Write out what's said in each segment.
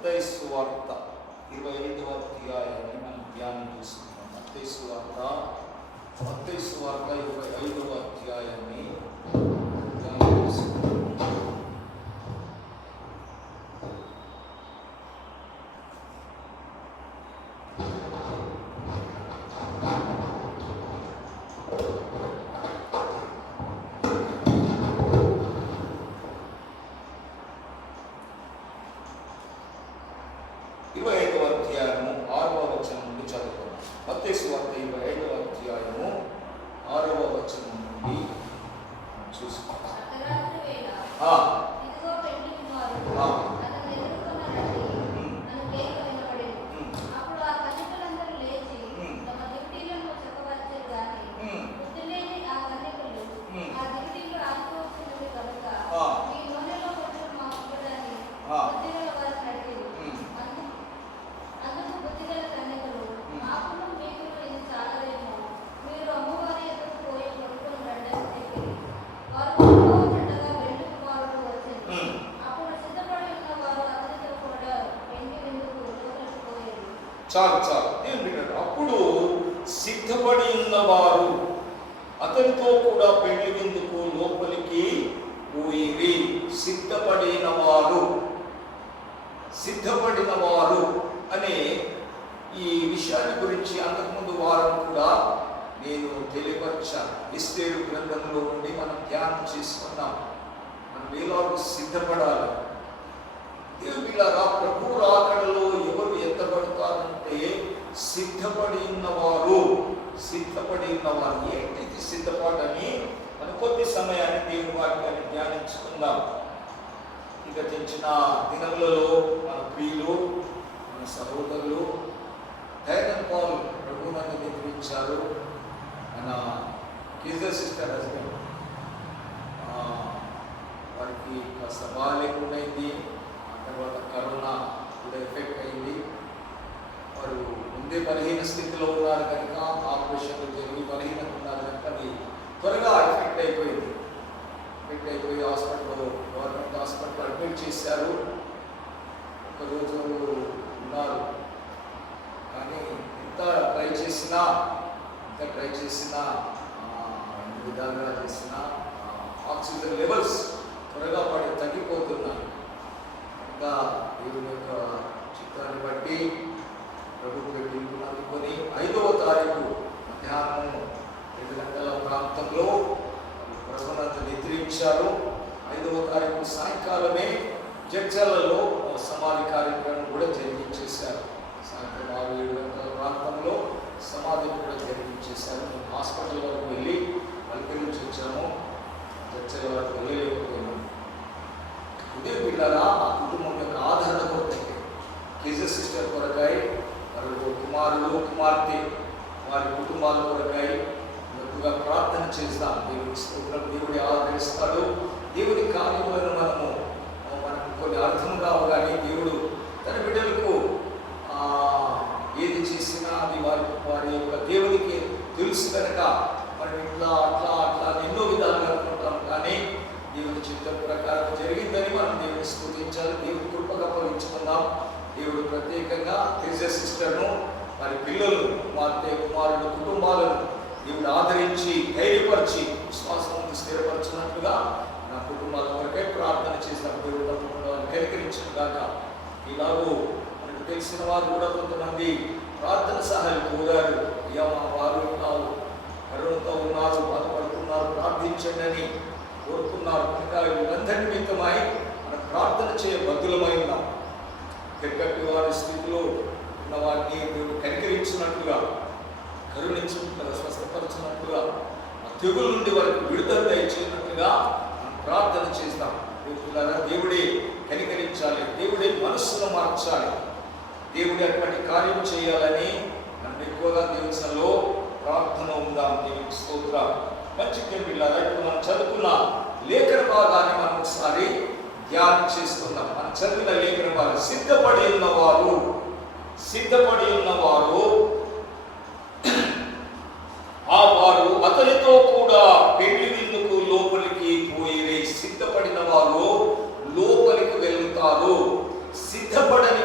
మత్తయి సువార్త 25వ అధ్యాయాన్ని మనం ధ్యానం చేసుకుందాం. మత్తయి సువార్త 25వ అధ్యాయాన్ని ధ్యానం చేసుకుందాం. చాలు ఏమిటంటే, అప్పుడు సిద్ధపడి ఉన్నవారు అతనితో కూడా పెళ్లి విందుకు లోపలికి పోయిరి. సిద్ధపడిన వారు అనే ఈ విషయాన్ని గురించి అంతకుముందు వారం కూడా నేను తెలియపరిచాను. ఎస్తేరు గ్రంథంలో నుండి మనం ధ్యానం చేసుకున్నాం. మనం ఎలాగో సిద్ధపడాలి. దేవులారా, ప్రభు రాకడలో ఎవరు ఎత్తబడతారంటే సిద్ధపడి ఉన్నవారు. ఏంటిది సిద్ధపడని మనం కొద్ది సమయాన్ని దేవుని వాక్యాన్ని ధ్యానించుకుందాం. గతించిన దినములలో మన ప్రియులు, మన సహోదరులు డైనన్ పాల్ ప్రభువుని నిద్రించారు. మన కీజర్ సిస్టర్ హస్బెండ్ వారికి కాస్త బాగాలేకుండైంది. తర్వాత కరోనా కూడా ఎఫెక్ట్ అయింది. వారు ముందే బలహీన స్థితిలో ఉన్నారు కనుక, ఆపరేషన్లు జరిగి బలహీనంగా ఉన్నారు కనుక అది త్వరగా ఎఫెక్ట్ అయిపోయి హాస్పిటల్లో, గవర్నమెంట్ హాస్పిటల్లో అడ్మిట్ చేశారు. ఒకరోజు ఉన్నారు. కానీ ఎంత ట్రై చేసినా అన్ని విధాలుగా చేసినా ఆక్సిజన్ లెవెల్స్ త్వరగా తగ్గిపోతున్నాయి. ఇంకా దేవుని యొక్క చిత్రాన్ని బట్టి ప్రభుత్వ పిలుపుని అందుకొని 5వ తారీఖు మధ్యాహ్నం 2 గంటల ప్రాంతంలో ప్రభునంతా నిద్రించారు. 5వ తారీఖు సాయంకాలమే జడ్చర్లలో సమాధి కార్యక్రమం కూడా జరిగించేశారు. సాయంత్రం 6-7 గంటల ప్రాంతంలో సమాధి కూడా జరిగించేశారు. మేము హాస్పిటల్ వరకు వెళ్ళి పలికిరించి వచ్చాము. జడ్చర్ల వరకు వెళ్ళలేకపోయాము. ఇదే పిల్లరా, ఆ కుటుంబం యొక్క ఆదరణ కొరకై, కేజర్ సిస్టర్ కొరకై, వారి కుమారులు, కుమార్తె, వారి కుటుంబాల కొరకై ఎక్కువగా ప్రార్థన చేస్తాం. దేవుడి ఆదరిస్తాడు. దేవుడి కార్యములను మనకు కొన్ని అర్థం కావు, కానీ దేవుడు తన బిడ్డలకు ఏది చేసినా అది వారి యొక్క దేవునికి తెలుసు కనుక మనం ఇట్లా అట్లా ఎన్నో విధాలుగా అనుకుంటాం. కానీ దేవుని చిత్తం ప్రకారం జరిగిందని మనం దేవుని స్తుతించాలి. దేవుని కృపగా పవించుకుందాం. దేవుడు ప్రత్యేకంగా కేజర్ సిస్టర్ను, వారి పిల్లలు, కుమార్తె, కుమారుడు, కుటుంబాలను దేవుడు ఆదరించి ధైర్యపరిచి విశ్వాసం స్థిరపరచినట్లుగా నా కుటుంబాల కొరకై ప్రార్థన చేసిన దేవుడు తప్పకుండా కనికరించిన దాకా. ఇలాగూ మనకు తెలిసిన వారు కూడా కొంతమంది ప్రార్థన సహాయం కోరారు. అయ్యా, మా వారు కరుణతో ఉన్నారు, బాధపడుతున్నారు, ప్రార్థించండి అని కోరుకున్నారు. కనుక వీళ్ళందరి నిమిత్తమై మనం ప్రార్థన చేయబద్దులమై ఉన్నాం. ఎక్కడి వారి స్థితిలో ఉన్న వారిని దేవుడు కనికరించినట్లుగా, కరుణించినట్లుగా, స్వస్థపరిచినట్లుగా, ఆ తెగుల నుండి వారికి విడుదల దయచేసినట్లుగా మనం ప్రార్థన చేస్తాం. దేవుడే కనికరించాలి, దేవుడే మనస్సును మార్చాలి, దేవుడి అటువంటి కార్యం చేయాలని మనం ఎక్కువగా దేవునిలో ప్రార్థన ఉందాం. దేవునికి స్తోత్రం. మంచి పిల్లల ఇప్పుడు మనం చదువుకున్న లేఖన భాగాన్ని మనం ఒకసారి ధ్యానం చేసుకుందాం. మనం చదివిన లేఖన భాగం సిద్ధపడి ఉన్నవారు ఆ వారు అతనితో కూడా పెళ్లి విందుకు లోపలికి పోయిరే. సిద్ధపడిన వారు లోపలికి వెళ్తారు, సిద్ధపడని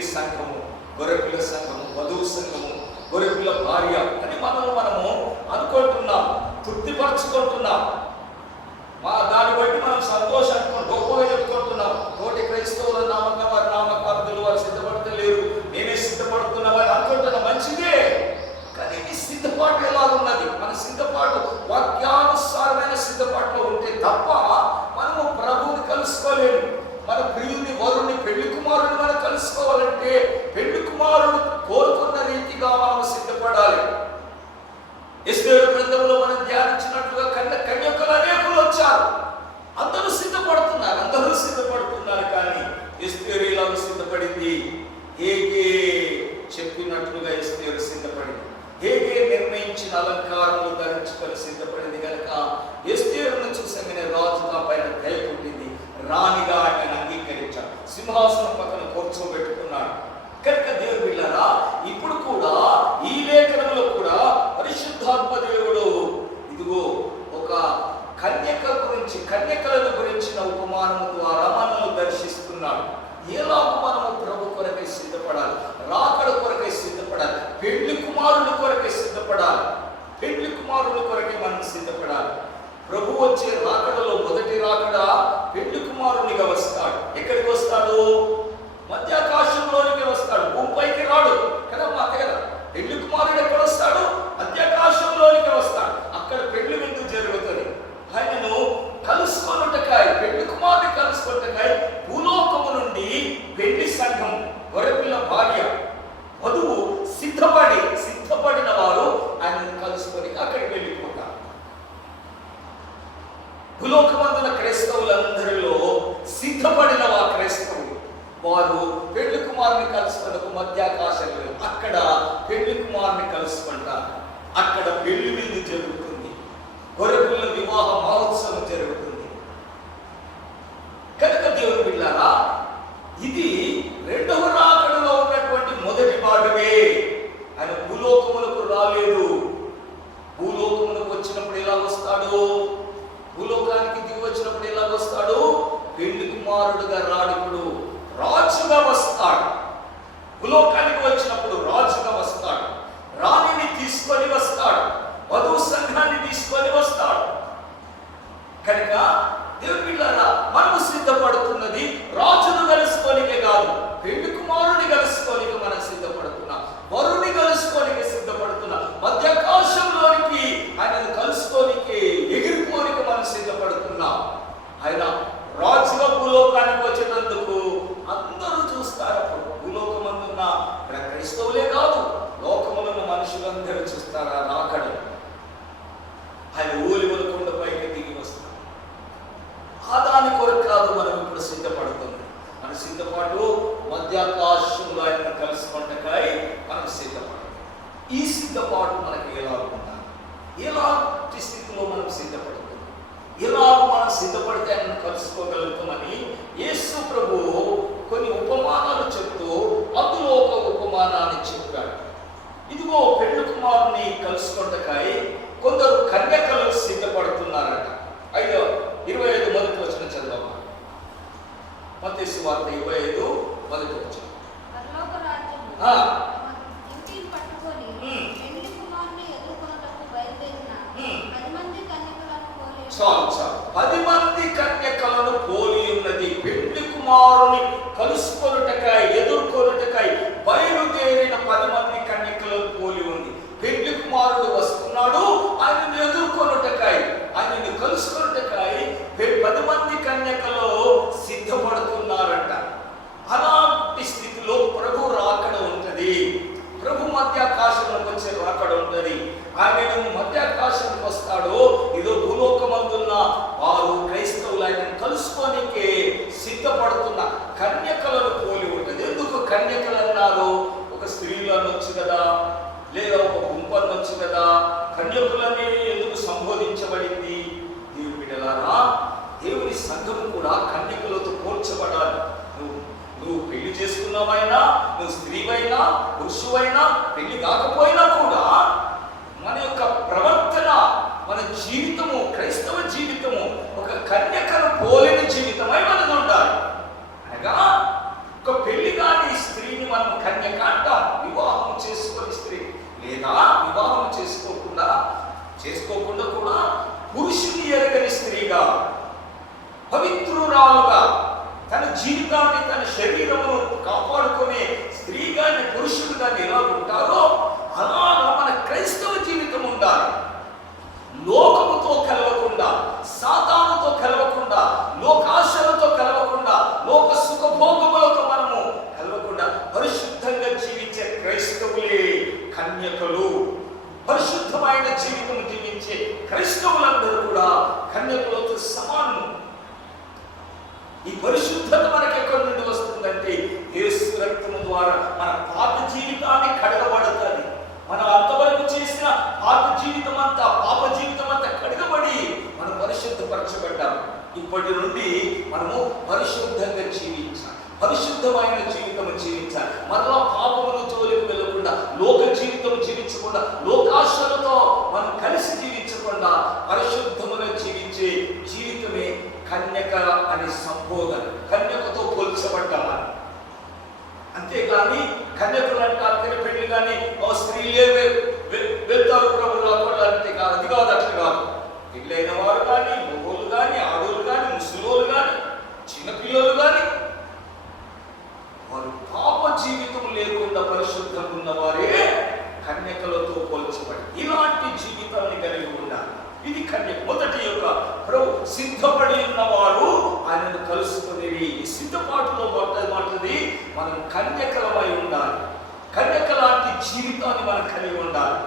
పెళ్లి సంఘము, గొర్రెపిల్ల సంఘము, వధువు సంఘము, గొర్రెపిల్ల భార్య అని మనము అనుకుంటున్నాం, తృప్తిపరచుకుంటున్నాం. దాన్ని బట్టి మనం సంతోషాన్ని గొప్పగా చెప్పుకుంటున్నాం. తోటి క్రైస్తవుల నామక వారి నామకార్థులు వారు సిద్ధపడతలేరు, నేనే సిద్ధపడుతున్నా వారు అనుకుంటున్నా, మంచిదే. కానీ నీ సిద్ధపాటు ఎలా ఉన్నది? మన సిద్ధపాటు వాక్యానుసారమైన సిద్ధపాటులో ఉంటే తప్ప మనము ప్రభువుని కలుసుకోలేము. మన ప్రియుని, వరుణ్ణి, పెళ్లి కుమారుని మనం కలుసుకోవాలంటే పెళ్లి కుమారుడు కోరుకున్న రీతిగా మనం సిద్ధపడాలి. ఎస్తేరు గ్రంథంలో మనం ధ్యానించినట్లుగా కన్యకలు అనేకులు వచ్చారు. అందరూ సిద్ధపడుతున్నారు. కానీ ఎస్తేరు ఇలా సిద్ధపడింది. హేగే చెప్పినట్లుగా ఎస్తేరు సిద్ధపడింది. హేగే నిర్ణయించిన అలంకారములు ధరించుకొని సిద్ధపడింది కనుక ఎస్తేరును చూసగానే రాజుగా పైన దయ పుట్టింది. రాణిగా ఆయన అంగీకరించాడు, సింహాసనం పక్కన కూర్చోబెట్టుకున్నాడు. కనుక దేవుని బిడ్డలారా, ఇప్పుడు కూడా ఈ లేఖనంలో కూడా పరిశుద్ధాత్మ దేవుడు ఇదిగో ఒక కన్యకలను గురించిన ఉపమానము ద్వారా మనల్ని దర్శిస్తున్నాడు. ఎలాగో మనము ప్రభు కొరకై సిద్ధపడాలి, రాకడ కొరకై సిద్ధపడాలి, పెళ్లి కుమారుని కొరకై సిద్ధపడాలి. పెళ్లి కుమారుని కొరకై మనం సిద్ధపడాలి. ప్రభు వచ్చే రాకడలో మొదటి రాకడ పెళ్లి కుమారునిగా వస్తాడు. ఎక్కడికి వస్తాడు? మధ్యాకాశంలోనికి వస్తాడు, భూమిపైకి రాడు కదా. మాకు కదా పెళ్లి కుమారుడు ఎక్కడ వస్తాడు? మధ్యాకాశంలోనికి వస్తాడు. అక్కడ పెళ్లి విందు జరుగుతుంది. ఆయనను కలుసుకొనుటకై, పెళ్లి కుమారుని కలుసుకొనుటకై భూలోకము నుండి పెళ్లి సంఘం, గొర్రెపిల్ల భార్య, వధువు సిద్ధపడిన వారు ఆయనను కలుసుకొని అక్కడికి వెళ్ళిపోతారు. భూలోకమందున క్రైస్తవులందరిలో సిద్ధపడిన క్రైస్తవులు వారు పెళ్లి కుమారుని కలుసుకున్నకు మధ్యాకాశంలో అక్కడ పెళ్లి కుమారుని కలుసుకుంటారు. అక్కడ పెళ్లి విందు జరుగుతుంది, గొర్రెపిల్ల వివాహ మహోత్సవం జరుగుతుంది. కనుక దేవుని బిడ్డలారా, ఇది రెండవ రాకడలో ఉన్నటువంటి మొదటి భాగమే. ఆయన భూలోకములకు రాలేదు. భూలోకములకు వచ్చినప్పుడు ఎలా వస్తాడు? భూలోకానికి దిగి వచ్చినప్పుడు ఎలా వస్తాడు? పెళ్లి కుమారుడుగా రాడు, ఇప్పుడు రాజుగా వస్తాడు. భూలోకానికి వచ్చినప్పుడు రాజుగా వస్తాడు. రాణిని తీసుకొని వస్తాడు, వధువు సంఘాన్ని తీసుకొని వస్తాడు. కనుక దేవుని బిడ్డలారా, మనము సిద్ధపడుతున్నది రాజును కలుసుకోనికే కాదు, పెళ్లి కుమారుని కలుసుకోనికే మనం సిద్ధపడుతున్నాం. వరుని కలుసుకోనికే సిద్ధపడుతున్నాం. మధ్యాకాశంలోనికి ఆయనను కలుసుకోనికే, ఎగిరిపోనికే మనం సిద్ధపడుతున్నాం. ఆయన రాజుగా భూలోకానికి వచ్చేటందుకు అందరూ చూస్తారు. అప్పుడు భూలోకమందున్న క్రైస్తవులే కాదు, లోకములను మనుషులందరూ చూస్తారు. ఆ రాకడ ఆయన ఓలివల కొండపైకి దిగి వస్తారు. దాని కొరకు కాదు మనం ఇప్పుడు సిద్ధపడుతుంది. మన సిద్ధపాటు మధ్యాకాశంలో ఆయన కలుసుకుంటకాయ మనం సిద్ధపడాలి. ఈ సిద్ధపాటు మనకి ఎలా ఉండాలి? ఎలాంటి స్థితిలో మనం సిద్ధపడుతుంది? ఎలాగ మనం సిద్ధపడితే ఆయన కలుసుకోగలుగుతామని యేసు ప్రభు కొన్ని ఉపమానాలు చెప్తూ అందులో ఒక ఉపమానాన్ని చెప్పాడు. ఇదిగో పెళ్లి కుమారుని కలుసుకుంటకాయ కొందరు కన్యకలు సిద్ధపడుతున్నారట. 25 మొదటి వచనం చదవమా. మత్తయి సువార్త 25 మొదటి వచనం. చాలు 10 మంది కన్యకలను పోలి ఉన్నది. పెళ్లి కుమారుని కలుసుకొనుటకై, ఎదుర్కొనుటకై బయలుదేరిన 10 మంది కన్యకలను పోలి ఉంది. పెళ్లి కుమారుడు వస్తున్నాడు, ఆయనను ఎదుర్కొనుటకై, ఆయనను కలుసుకొనుటకై 10 మంది కన్యకలు సిద్ధపడుతున్నారంట. అలాంటి స్థితిలో ప్రభు రాకడ ఉంటది. ప్రభు మధ్యాకాశంలోకి వచ్చే రాకడ ఉంటది. ఆయన మధ్యాకాశానికి వస్తాడు. ఇదో భూలోకమందున్న వారు క్రైస్తవులు ఆయనను కలుసుకోనికే సిద్ధపడుతున్న కన్యకలను పోలి ఉంటుంది. ఎందుకు కన్యకలు అన్నారు? ఒక స్త్రీలు అనొచ్చు కదా, లేదా ఒక గుంపు అనొచ్చు కదా. కన్యకులని ఎందుకు సంబోధించబడింది? దేవుని బిడ్డలారా, దేవుని సంఘం కూడా కన్యకలతో పోల్చబడాలి. నువ్వు పెళ్లి చేసుకున్నావైనా, నువ్వు స్త్రీవైనా, పురుషువైనా, పెళ్లి కాకపోయినా కూడా మన యొక్క ప్రవర్తన, మన జీవితము, క్రైస్తవ జీవితము ఒక కన్యకను పోలిన జీవితమై మనది ఉండాలి. అనగా ఒక పెళ్లి కాని స్త్రీని పరిశుద్ధురాలుగా తన జీవితాన్ని, తన శరీరమును కాపాడుకునే స్త్రీ గాని పురుషుడు గాని ఎలా ఉంటారో అలాగా మన క్రైస్తవ జీవితం ఉండాలి. లోకముతో కలవకుండా, సాతానుతో కలవకుండా, లోకాశలతో కలవకుండా, లోక సుఖభోగములతో మనము కలవకుండా పరిశుద్ధంగా జీవించే క్రైస్తవులే కన్యకలు. పరిశుద్ధమైన జీవితం జీవించే క్రైస్తవులందరూ కూడా కన్యకులతో సమానము. ఈ పరిశుద్ధత మనకి ఎక్కడి నుండి వస్తుందంటే యేసు రక్తము ద్వారా మన పాత జీవితాన్ని కడగబడుతుంది. మనం అంతవరకు చేసిన పాత జీవితం అంతా, పాప జీవితం అంతా కడగబడి మనం పరిశుద్ధపరచబడ్డాం. ఇప్పటి నుండి మనము పరిశుద్ధంగా జీవించాలి, పరిశుద్ధమైన జీవితం జీవించాలి. మరలా పాపమును జోలికి వెళ్ళకుండా, లోక జీవితం జీవించకుండా, లోకాశలతో మనం కలిసి జీవించకుండా పరిశుద్ధముగా జీవించే జీవితమే కన్యక అనే సంబోధన. కన్యకతో పోల్చబడ్డామని. అంతేగాని కన్యకులు అంటే పెళ్లి కానీ స్త్రీలే వెళ్తారు ప్రభువులు అంటే కాదు, అది కాదు, అట్లా కాదు. పెళ్ళైన వారు కానీ, మగోళ్ళు కానీ, ఆడోళ్ళు కానీ, ముసలోళ్ళు కానీ, చిన్నపిల్లలు కానీ వారు పాప జీవితం లేకుండా పరిశుద్ధంగా ఉన్నవారే కన్యకలతో పోల్చబడి ఇలాంటి జీవితాన్ని కలిగి ఉండాలి. ఇది కన్యక. మొదటి యొక్క ప్రభు సిద్ధపడి ఉన్నవారు ఆయనను కలుసుకునేవి. ఈ సిద్ధపాటులో మాట్లాడి మనం కన్యకలమై ఉండాలి. కన్యక లాంటి జీవితాన్ని మనం కలిగి ఉండాలి.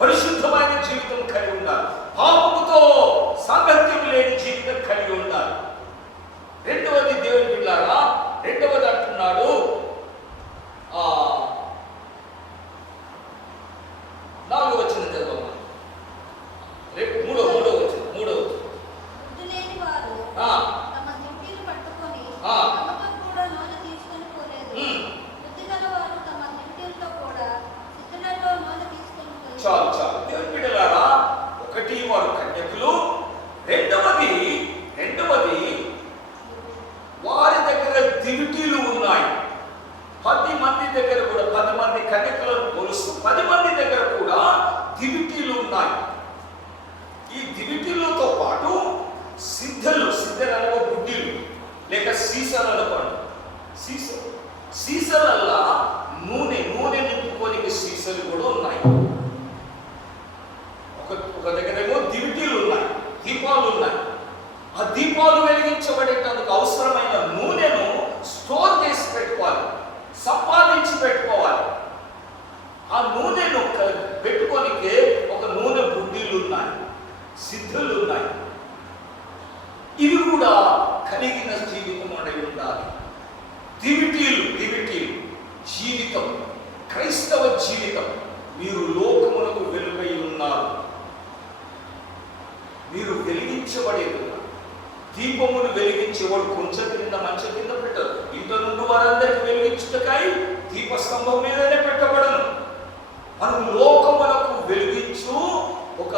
పరిశుద్ధమైన జీవితం కలిగి ఉండాలి. పాపముతో సాంగత్యం లేని జీవితం కలిగి ఉండాలి. రెండవది దేవుని బిడ్డలారా, రెండవది అంటున్నాడు 4వ వచనం చదవమ్మా. మూడో వచనం. చాలు చాలు. దేవుని బిడ్డలారా, ఒకటి వారు కన్యకులు, రెండవది వారి దగ్గర దివిటీలు ఉన్నాయి. 10 మంది దగ్గర కూడా, 10 మంది కన్యకులను పోలుస్తూ 10 మంది దగ్గర కూడా దివిటీలు ఉన్నాయి. ఈ దివిటీలతో పాటు సిద్ధలు అనగా బుడ్డీలు లేక సీసాలు అనుకోండి. సీసాలల్లా నూనె నింపుకోనికి సీసాలు కూడా ఉన్నాయి. ఒక దగ్గరేమో దివిటీలు ఉన్నాయి, దీపాలు ఉన్నాయి. ఆ దీపాలు వెలిగించబడేటందుకు అవసరమైన నూనెను స్టోర్ చేసి పెట్టుకోవాలి, సంపాదించి పెట్టుకోవాలి. ఆ నూనెను పెట్టుకోనికే ఒక నూనె బుడ్డీలు ఉన్నాయి, సిద్ధులు ఉన్నాయి. ఇవి కూడా కలిగిన జీవితం అనేది ఉండాలి. దివిటీలు జీవితం, క్రైస్తవ జీవితం. మీరు లోకమునకు వెలుగై ఉన్నారు, మీరు వెలిగించబడేది. దీపమును వెలిగించేవాడు కొంచెం కింద మంచం కింద పెట్టరు. ఇంత నుండి వారందరికీ వెలిగించుటకై దీపస్తంభం మీదనే పెట్టబడను. మనం లోకమునకు వెలిగించు ఒక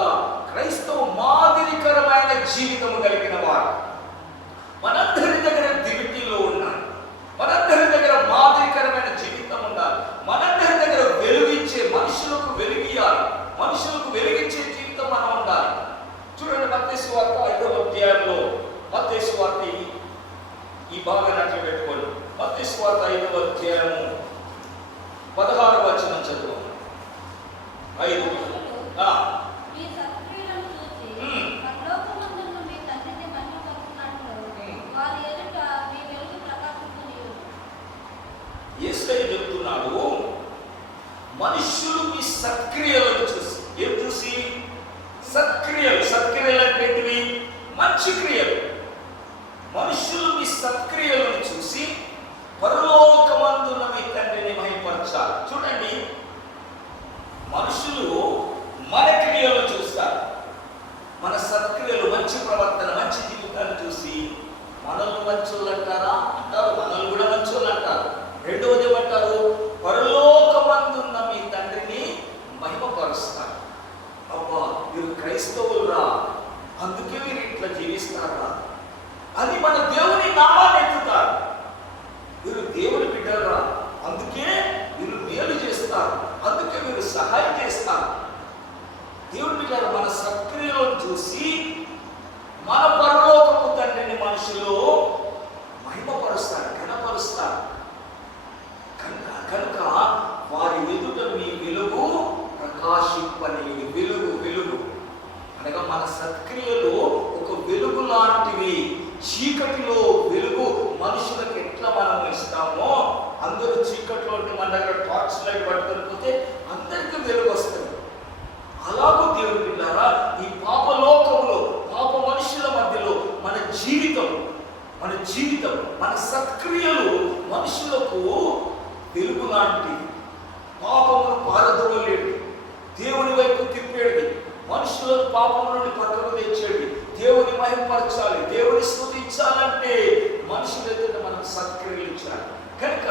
క్రైస్తవ మాదిరికరమైన జీవితం కలిగిన వారు. మనందరి దగ్గర దివిటీలో ఉన్నారు, మనందరి దగ్గర మాదిరికరమైన జీవితం ఉండాలి. మనందరి దగ్గర వెలిగించే, మనుషులకు వెలిగియాలి, మనుషులకు వెలిగించే జీవితం మనం ఉండాలి. చూడండి, మత్తయి సువార్త 5వ అధ్యాయంలో, మత్తయి సువార్త ఈ భాగాన్ని అట్లా పెట్టుకోండి. మత్తయి సువార్త 5వ అధ్యాయము 16వ వచనం చదువు. 5 యేసయ్య చెప్తున్నాడు, మనుష్యులు మీ సత్క్రియలను చూసి, ఏం చూసి? సత్క్రియలు అంటే ఏంటివి? మంచి క్రియలు. మనుష్యులు మీ సత్క్రియలను చూసి పరలోకమందున్న మీ తండ్రిని మహిమపరచాలి. చూడండి, మనుషులు మన క్రియలు చూస్తారు, మన సత్క్రియలు, మంచి ప్రవర్తన, మంచి జీవితాన్ని చూసి మనల్ని మంచోళ్ళు అంటారా? అంటారు. మనల్ని కూడా మంచోళ్ళు అంటారు. రెండవది ఏమంటారు? పరలోకమందున్న మీ తండ్రిని మహిమపరుస్తారు. అబ్బా, మీరు క్రైస్తవులురా, అందుకే మీరు ఇట్లా జీవిస్తారా అని మన దేవుని నామాన్ని ఎత్తుతారు. మీరు దేవుని బిడ్డరా, అందుకే మీరు మేలు చేస్తారు, అందుకే మీరు సహాయం చేస్తారు. దేవుని బిడ్డలు మన సత్క్రియలను చూసి మన పరలోకపు తండ్రిని మనుషులు కనుక వారి ఎదుట మీ వెలుగు ప్రకాశింపని. వెలుగు వెలుగు అనగా మన సత్క్రియలు ఒక వెలుగు లాంటివి. చీకటిలో వెలుగు మనుషులకు ఎట్లా మనం ఇస్తామో, అందరూ చీకట్లో మన దగ్గర టార్చ్ లైట్ పట్టుకొని పోతే అందరికీ వెలుగు వస్తుంది. అలాగూ దేవుని బిడ్డలారా, ఈ పాపలోకంలో పాప మనుషుల మధ్యలో మన జీవితం మన సత్క్రియలు మనుషులకు వెలుగు లాంటివి. పాపమును పారద్రోలేడు, దేవుని వైపు తిప్పేది, మనుషులను పాపం నుండి పక్కకు తెచ్చేది, దేవుని మహిమపరచాలి, దేవుని స్తుతించాలంటే మనుషుల ఎదుట మనం సత్క్రియలు ఇచ్చాలి. కనుక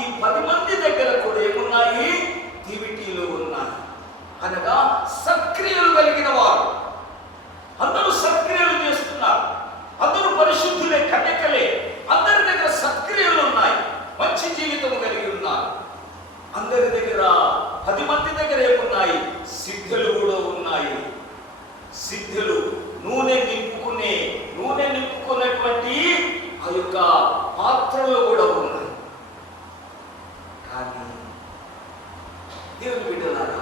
ఈ 10 మంది దగ్గర కూడా ఏమున్నాయి? దివిటీలు ఉన్నాయి. అనగా సత్క్రియలు కలిగిన వారు. అందరూ సత్క్రియలు చేస్తున్నారు, అందరూ పరిశుద్ధులే, కన్యకలే. అందరి దగ్గర సత్క్రియలు ఉన్నాయి, మంచి జీవితం కలిగి ఉన్నారు. అందరి దగ్గర 10 మంది దగ్గర ఏమున్నాయి? సిద్ధులు కూడా ఉన్నాయి. సిద్ధులు నూనె నింపుకున్నటువంటి ఆ యొక్క పాత్రలు కూడా ఉన్నాయి. కానీ దేవుని బిడ్డలారా,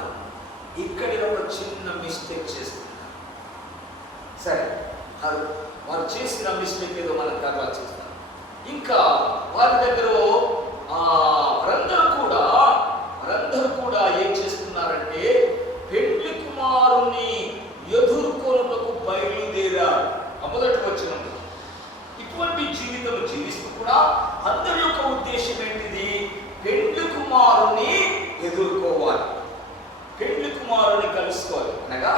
ఇక్కడ ఒక చిన్న మిస్టేక్ చేస్తున్నారు. సరే, వారు చేసిన మిస్టేక్ ఏదో మనం తర్వాత చేస్తాం. ఇంకా వారి దగ్గర వారందరూ కూడా ఏం చేస్తున్నారంటే పెళ్లి కుమారుని ఎదుర్కొనుటకు బయలుదేరారు. మొదటి వచనం. ఇటువంటి జీవితం జీవిస్తూ కూడా అందరి యొక్క ఉద్దేశం ఏంటిది? పెళ్లి కుమారుని ఎదుర్కోవాలి, పెళ్లి కుమారుని కలుసుకోవాలి. అనగా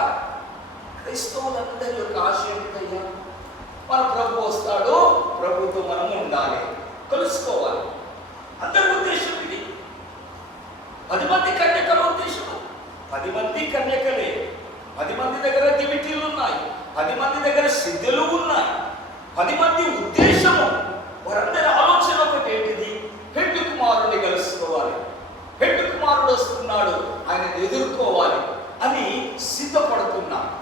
క్రైస్తవులందరి యొక్క ఆశయం ఏంటయ్యా? మన ప్రభు వస్తాడు, ప్రభుతో మనం ఉండాలి, కలుసుకోవాలి. అందరి ఉద్దేశం ఇది. 10 మంది కన్యకల ఉద్దేశం. 10 మంది కన్యకలే, 10 మంది దగ్గర దివిటీలు ఉన్నాయి, 10 మంది దగ్గర సిద్ధులు ఉన్నాయి. 10 మంది ఉద్దేశము, వారందరి ఆలోచన ఒకటి ఏంటిది? పెళ్లి కుమారుని కలుసుకోవాలి, పెళ్లి కుమారుడు వస్తున్నాడు, ఆయన ఎదుర్కోవాలి అని సిద్ధపడుతున్నారు.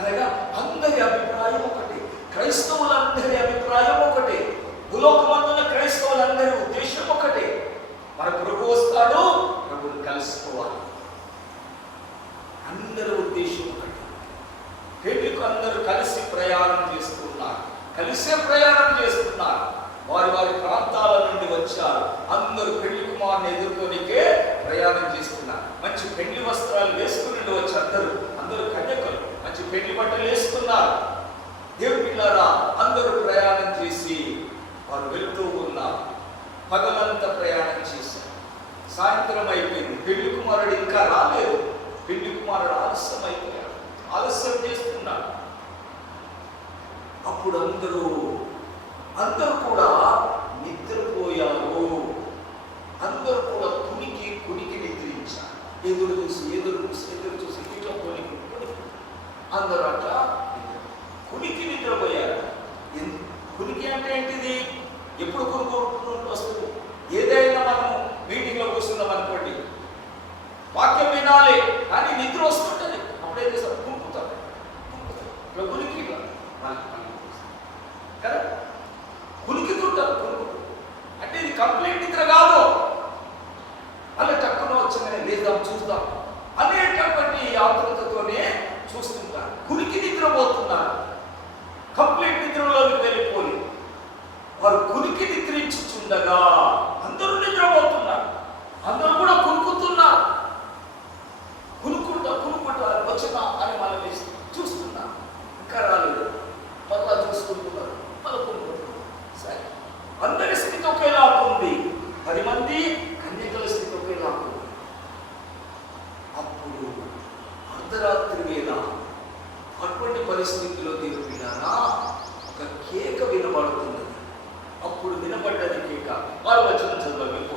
అనగా అందరి అభిప్రాయం ఒకటి, క్రైస్తవులందరి అభిప్రాయం ఒకటి, భూలోకమందున్న క్రైస్తవులందరి ఉద్దేశం ఒకటే. మన ప్రభు వస్తాడు, ప్రభుని కలుసుకోవాలి. అందరి ఉద్దేశం ఒకటి. పెళ్లికి అందరూ కలిసి ప్రయాణం చేస్తున్నారు, కలిసే ప్రయాణం చేస్తున్నారు. వారి వారి ప్రాంతాల నుండి వచ్చారు. అందరూ పెళ్లి కుమారుని ఎదుర్కొనికే ప్రయాణం చేస్తున్నారు. మంచి పెళ్లి వస్త్రాలు వేసుకుని వచ్చి అందరూ కన్యకలు మంచి పెళ్లి బట్టలు వేసుకున్నారు. దేవుని పిల్లారా, అందరూ ప్రయాణం చేసి వారు వెళ్తూ ఉన్నారు. పగలంతా ప్రయాణం చేశారు. సాయంత్రం అయిపోయింది, పెళ్లి కుమారుడు ఇంకా రాలేదు. పెళ్లి కుమారుడు ఆలస్యం అయిపోయాడు, ఆలస్యం చేస్తున్నాడు. అప్పుడు అందరూ కూడా నిద్రపోయారు. అందరూ కూడా కునికి నిద్రించారు. ఎదురు చూసి ఇట్లా కొనికి అందరూ అట్లా కునికి నిద్రపోయారు. కునికి అంటే ఏంటిది? ఎప్పుడు కొనుక్కుంటూ వస్తుంది. ఏదైనా మనం మీటింగ్లో కూర్చున్నాం అనుకోండి, వాక్యం వినాలి కానీ నిద్ర వస్తుంటుంది. అప్పుడేం చేస్తారు? కునుకుతారు. ఇట్లా కునికి కదా, కునికితుంటారు. అంటే ఇది కంప్లీట్ నిద్ర కాదు. అలా టక్కున వచ్చిందని లేదాం చూద్దాం అనేటటువంటి ఆతృతతోనే చూస్తుంటారు. కునికి నిద్రపోతున్నారు, కంప్లీట్ నిద్రలోకి వెళ్ళిపోయి వారు కునికి నిద్రించుచుండగా అందరూ నిద్రపోతున్నారు. అందరూ కూడా కునుకుతున్నారు. కునుకుంటా వచ్చినా అని మళ్ళీ చూస్తున్నారు. ఇంకా రాలేదు, మళ్ళా చూసుకుంటున్నారు, మళ్ళీ కునుకుంటున్నారు. సరే, అందరి స్థితి ఒకేలా ఉంది. 10 మంది కన్యకల స్థితి ఒకేలా ఉంది. అప్పుడు అర్ధరాత్రి వేళ అటువంటి పరిస్థితిలో దేవుడినారా ఒక కేక వినబడుతున్నది. అప్పుడు వినబడ్డది కేక. 6వ వచనం చదవకపో.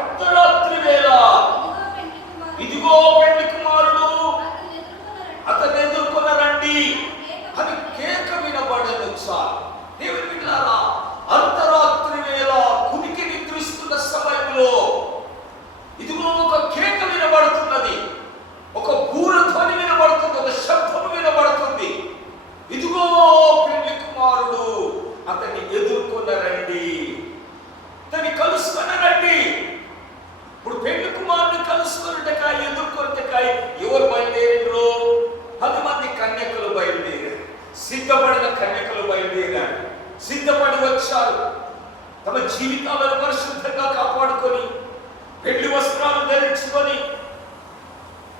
అర్ధరాత్రి వేళ ఇదిగో పెళ్లి కుమారుడు, అతన్ని ఎదుర్కొన రండి అని కేక వినబడను. చాలు. దేవుని బిడ్డలారా, అర్ధరాత్రి వేళ కునికి నిద్రిస్తున్న సమయంలో ఇదిగో ఒక కేక వినబడుతున్నది, ఒక వచ్చారు. తమ జీవితాలను పరిశుద్ధంగా కాపాడుకొని పెళ్లి వస్త్రాలు ధరించుకొని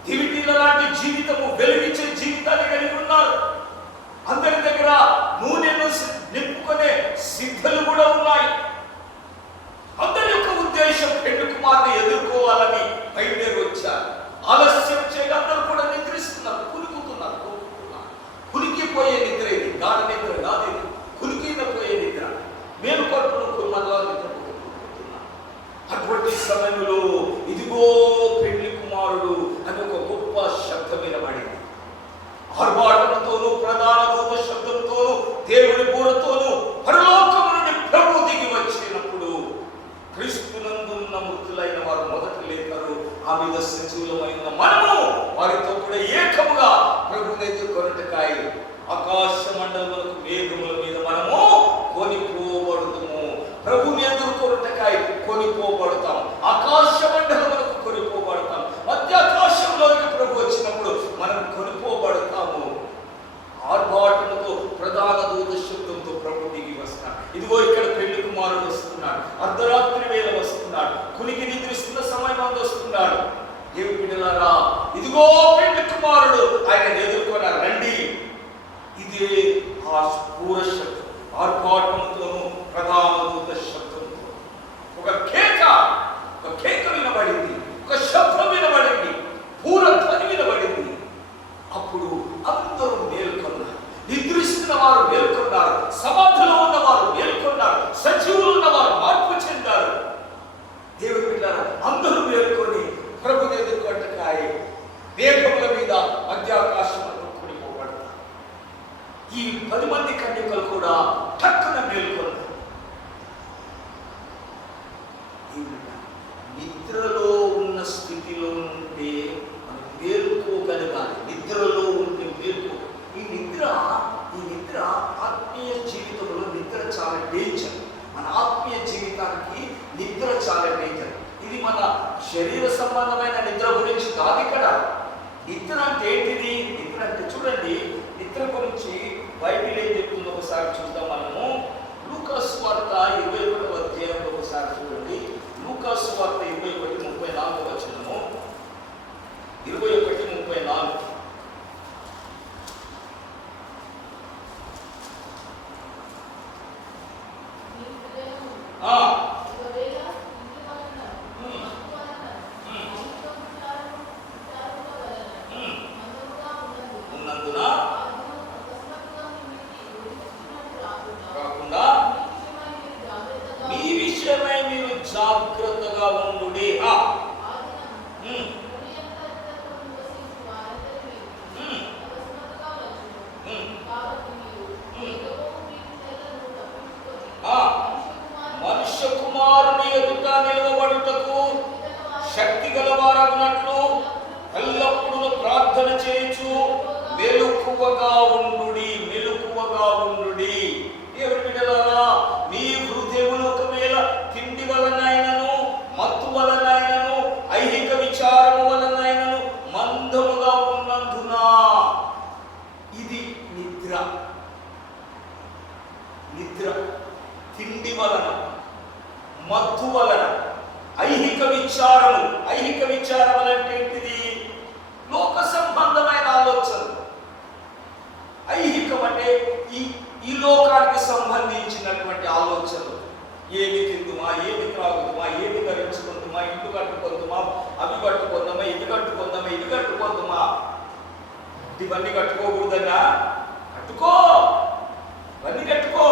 దివిటీల లాంటి జీవితము, వెలిగించే జీవితాన్ని కలిగి ఉన్నారు. అందరి దగ్గర నూనెను నింపుకునే సిద్ధలు కూడా ఉన్నాయి. అందరి యొక్క ఉద్దేశం పెళ్లి కుమార్ని ఎదుర్కోవాలని బయలుదేరి వచ్చారు. ఆలస్యం చేయగా అందరూ కూడా నిద్రిస్తున్నారు, కులుకుతున్నారు, కులికిపోయే నిద్ర. ఇది గాఢ నిద్ర కాదు, ఇది కులికిన పోయే నిద్ర. మేలు కొట్టుకుని మనలో నిద్రపోతున్నారు. అటువంటి సమయంలో ఇదిగో పెళ్లి కుమారుడు అని ఒక గొప్ప శబ్దం వినబడింది. ఆర్భాటంతోనూ ప్రధాన దూత శబ్దంతోనూ దేవుడి బూరతోనూ పరలోకం నుండి ప్రభు దిగి వచ్చినప్పుడు క్రీస్తునందున్న మృతులైన వారు మొదట లేఖరు, ఆ మీద సజీవులమైన మనము వారితో కూడా ఏకముగా ప్రభుని ఎదుర్కొనుటకై ఆకాశ మండలములకు మేఘముల మీద మనము కొనిపోబడుదుము. ప్రభుని ఎదుర్కొనుటకై కొనిపోబడతాం. ఆకాశ మండలములకు కొనిపోబడతాం. మధ్యాకాశంలోకి ప్రభు వచ్చినప్పుడు మనం కొనిపోబడతాము. ఆర్భాటముతో ప్రధాన దూత శబ్దంతో ప్రభు దిగి వస్తాడు. ఇదిగో ఇక్కడ పెళ్లి కుమారుడు వస్తున్నాడు. అర్ధరాత్రి వేళ వస్తున్నాడు. కునికి నిద్రిస్తున్న సమయం వస్తున్నాడు. దేవుని బిడ్డలారా, ఇదిగో పెళ్లి కుమారుడు, ఆయన ఎదుర్కొన్నారు. రండి. ఇదే ఆ పూర శబ్దం, ఆర్భాటంతోనూ ప్రధాన దూత శబ్దంతో ఒక కేక వినబడింది, ఒక శబ్దం వినబడింది, పూర ధ్వని వినబడింది. అప్పుడు అందరూ మేల్కొన్నారు. నిద్రిస్తున్న వారు మేల్కొన్నారు, సమాధిలో ఉన్నవారు మేల్కొన్నారు, సజీవులు ఉన్నవారు మార్పు చెందారు. దేవుని బిడ్డలారా, అందరూ మేల్కొని ప్రభుని ఎదుర్కొంటకాయ మేఘముల మీద మధ్యాకాశంలో కూడిపోబడతారు. ఈ 10 మంది కన్యకలు కూడా టక్కున మేల్కొన్నారు. నిద్రలో ఉన్న స్థితిలో ఉంటే మనం మేల్కోగలగాలి. నిద్రలో ఉంటే మేల్కో. ఈ నిద్ర ఆత్మీయ జీవితంలో నిద్ర చాలా డేంజర్. మన ఆత్మీయ జీవితానికి నిద్ర చాలా డేంజర్. ఇది మన శరీర సంబంధమైన నిద్ర గురించి కాదు. ఇక్కడ నిద్ర అంటే ఏంటిది? నిద్ర అంటే చూడండి, నిద్ర గురించి బైబిల్ ఏం చెప్తుందో ఒకసారి చూద్దాం. మనము లూకా సువార్త 21వ అధ్యాయంలో ఒకసారి చూడండి. లూకా సువార్త 21:34 వచనము. 21:34. జాగ్రత్తగా ఉండుడి. మనుష్య కుమారుని ఎదుట నిలవబడుటకు శక్తి గలవారగునట్లు ఎల్లప్పుడూ ప్రార్థన చేయుచు మెలకువగా ఉండుడి. మెలకువగా ఉండుడి. దేవుని బిడ్డలారా, మీ హృదయములో ఒకవేళ తిండి వలనైనను, మత్తు వలనైనను, ఐహిక విచారము వలనైనను మందముగా ఉన్నందున ఇది నిద్ర. తిండి వలన, మత్తు వలన, ఐహిక విచారం అంటే ఏంటిది? లోక సంబంధమైన ఆలోచన. ఐహికం అంటే ఈ లోకానికి సంబంధించినటువంటి ఆలోచనలు. ఏమి తిందుమా, ఏమి త్రాగుదుమా, ఏమి ధరించుకుందుమా, ఇల్లు కట్టుకుందుమా, అవి కట్టుకుందామా, ఇది కట్టుకుందామా. ఇవన్నీ కట్టుకోకూడదన్నా? ఇవన్నీ కట్టుకో.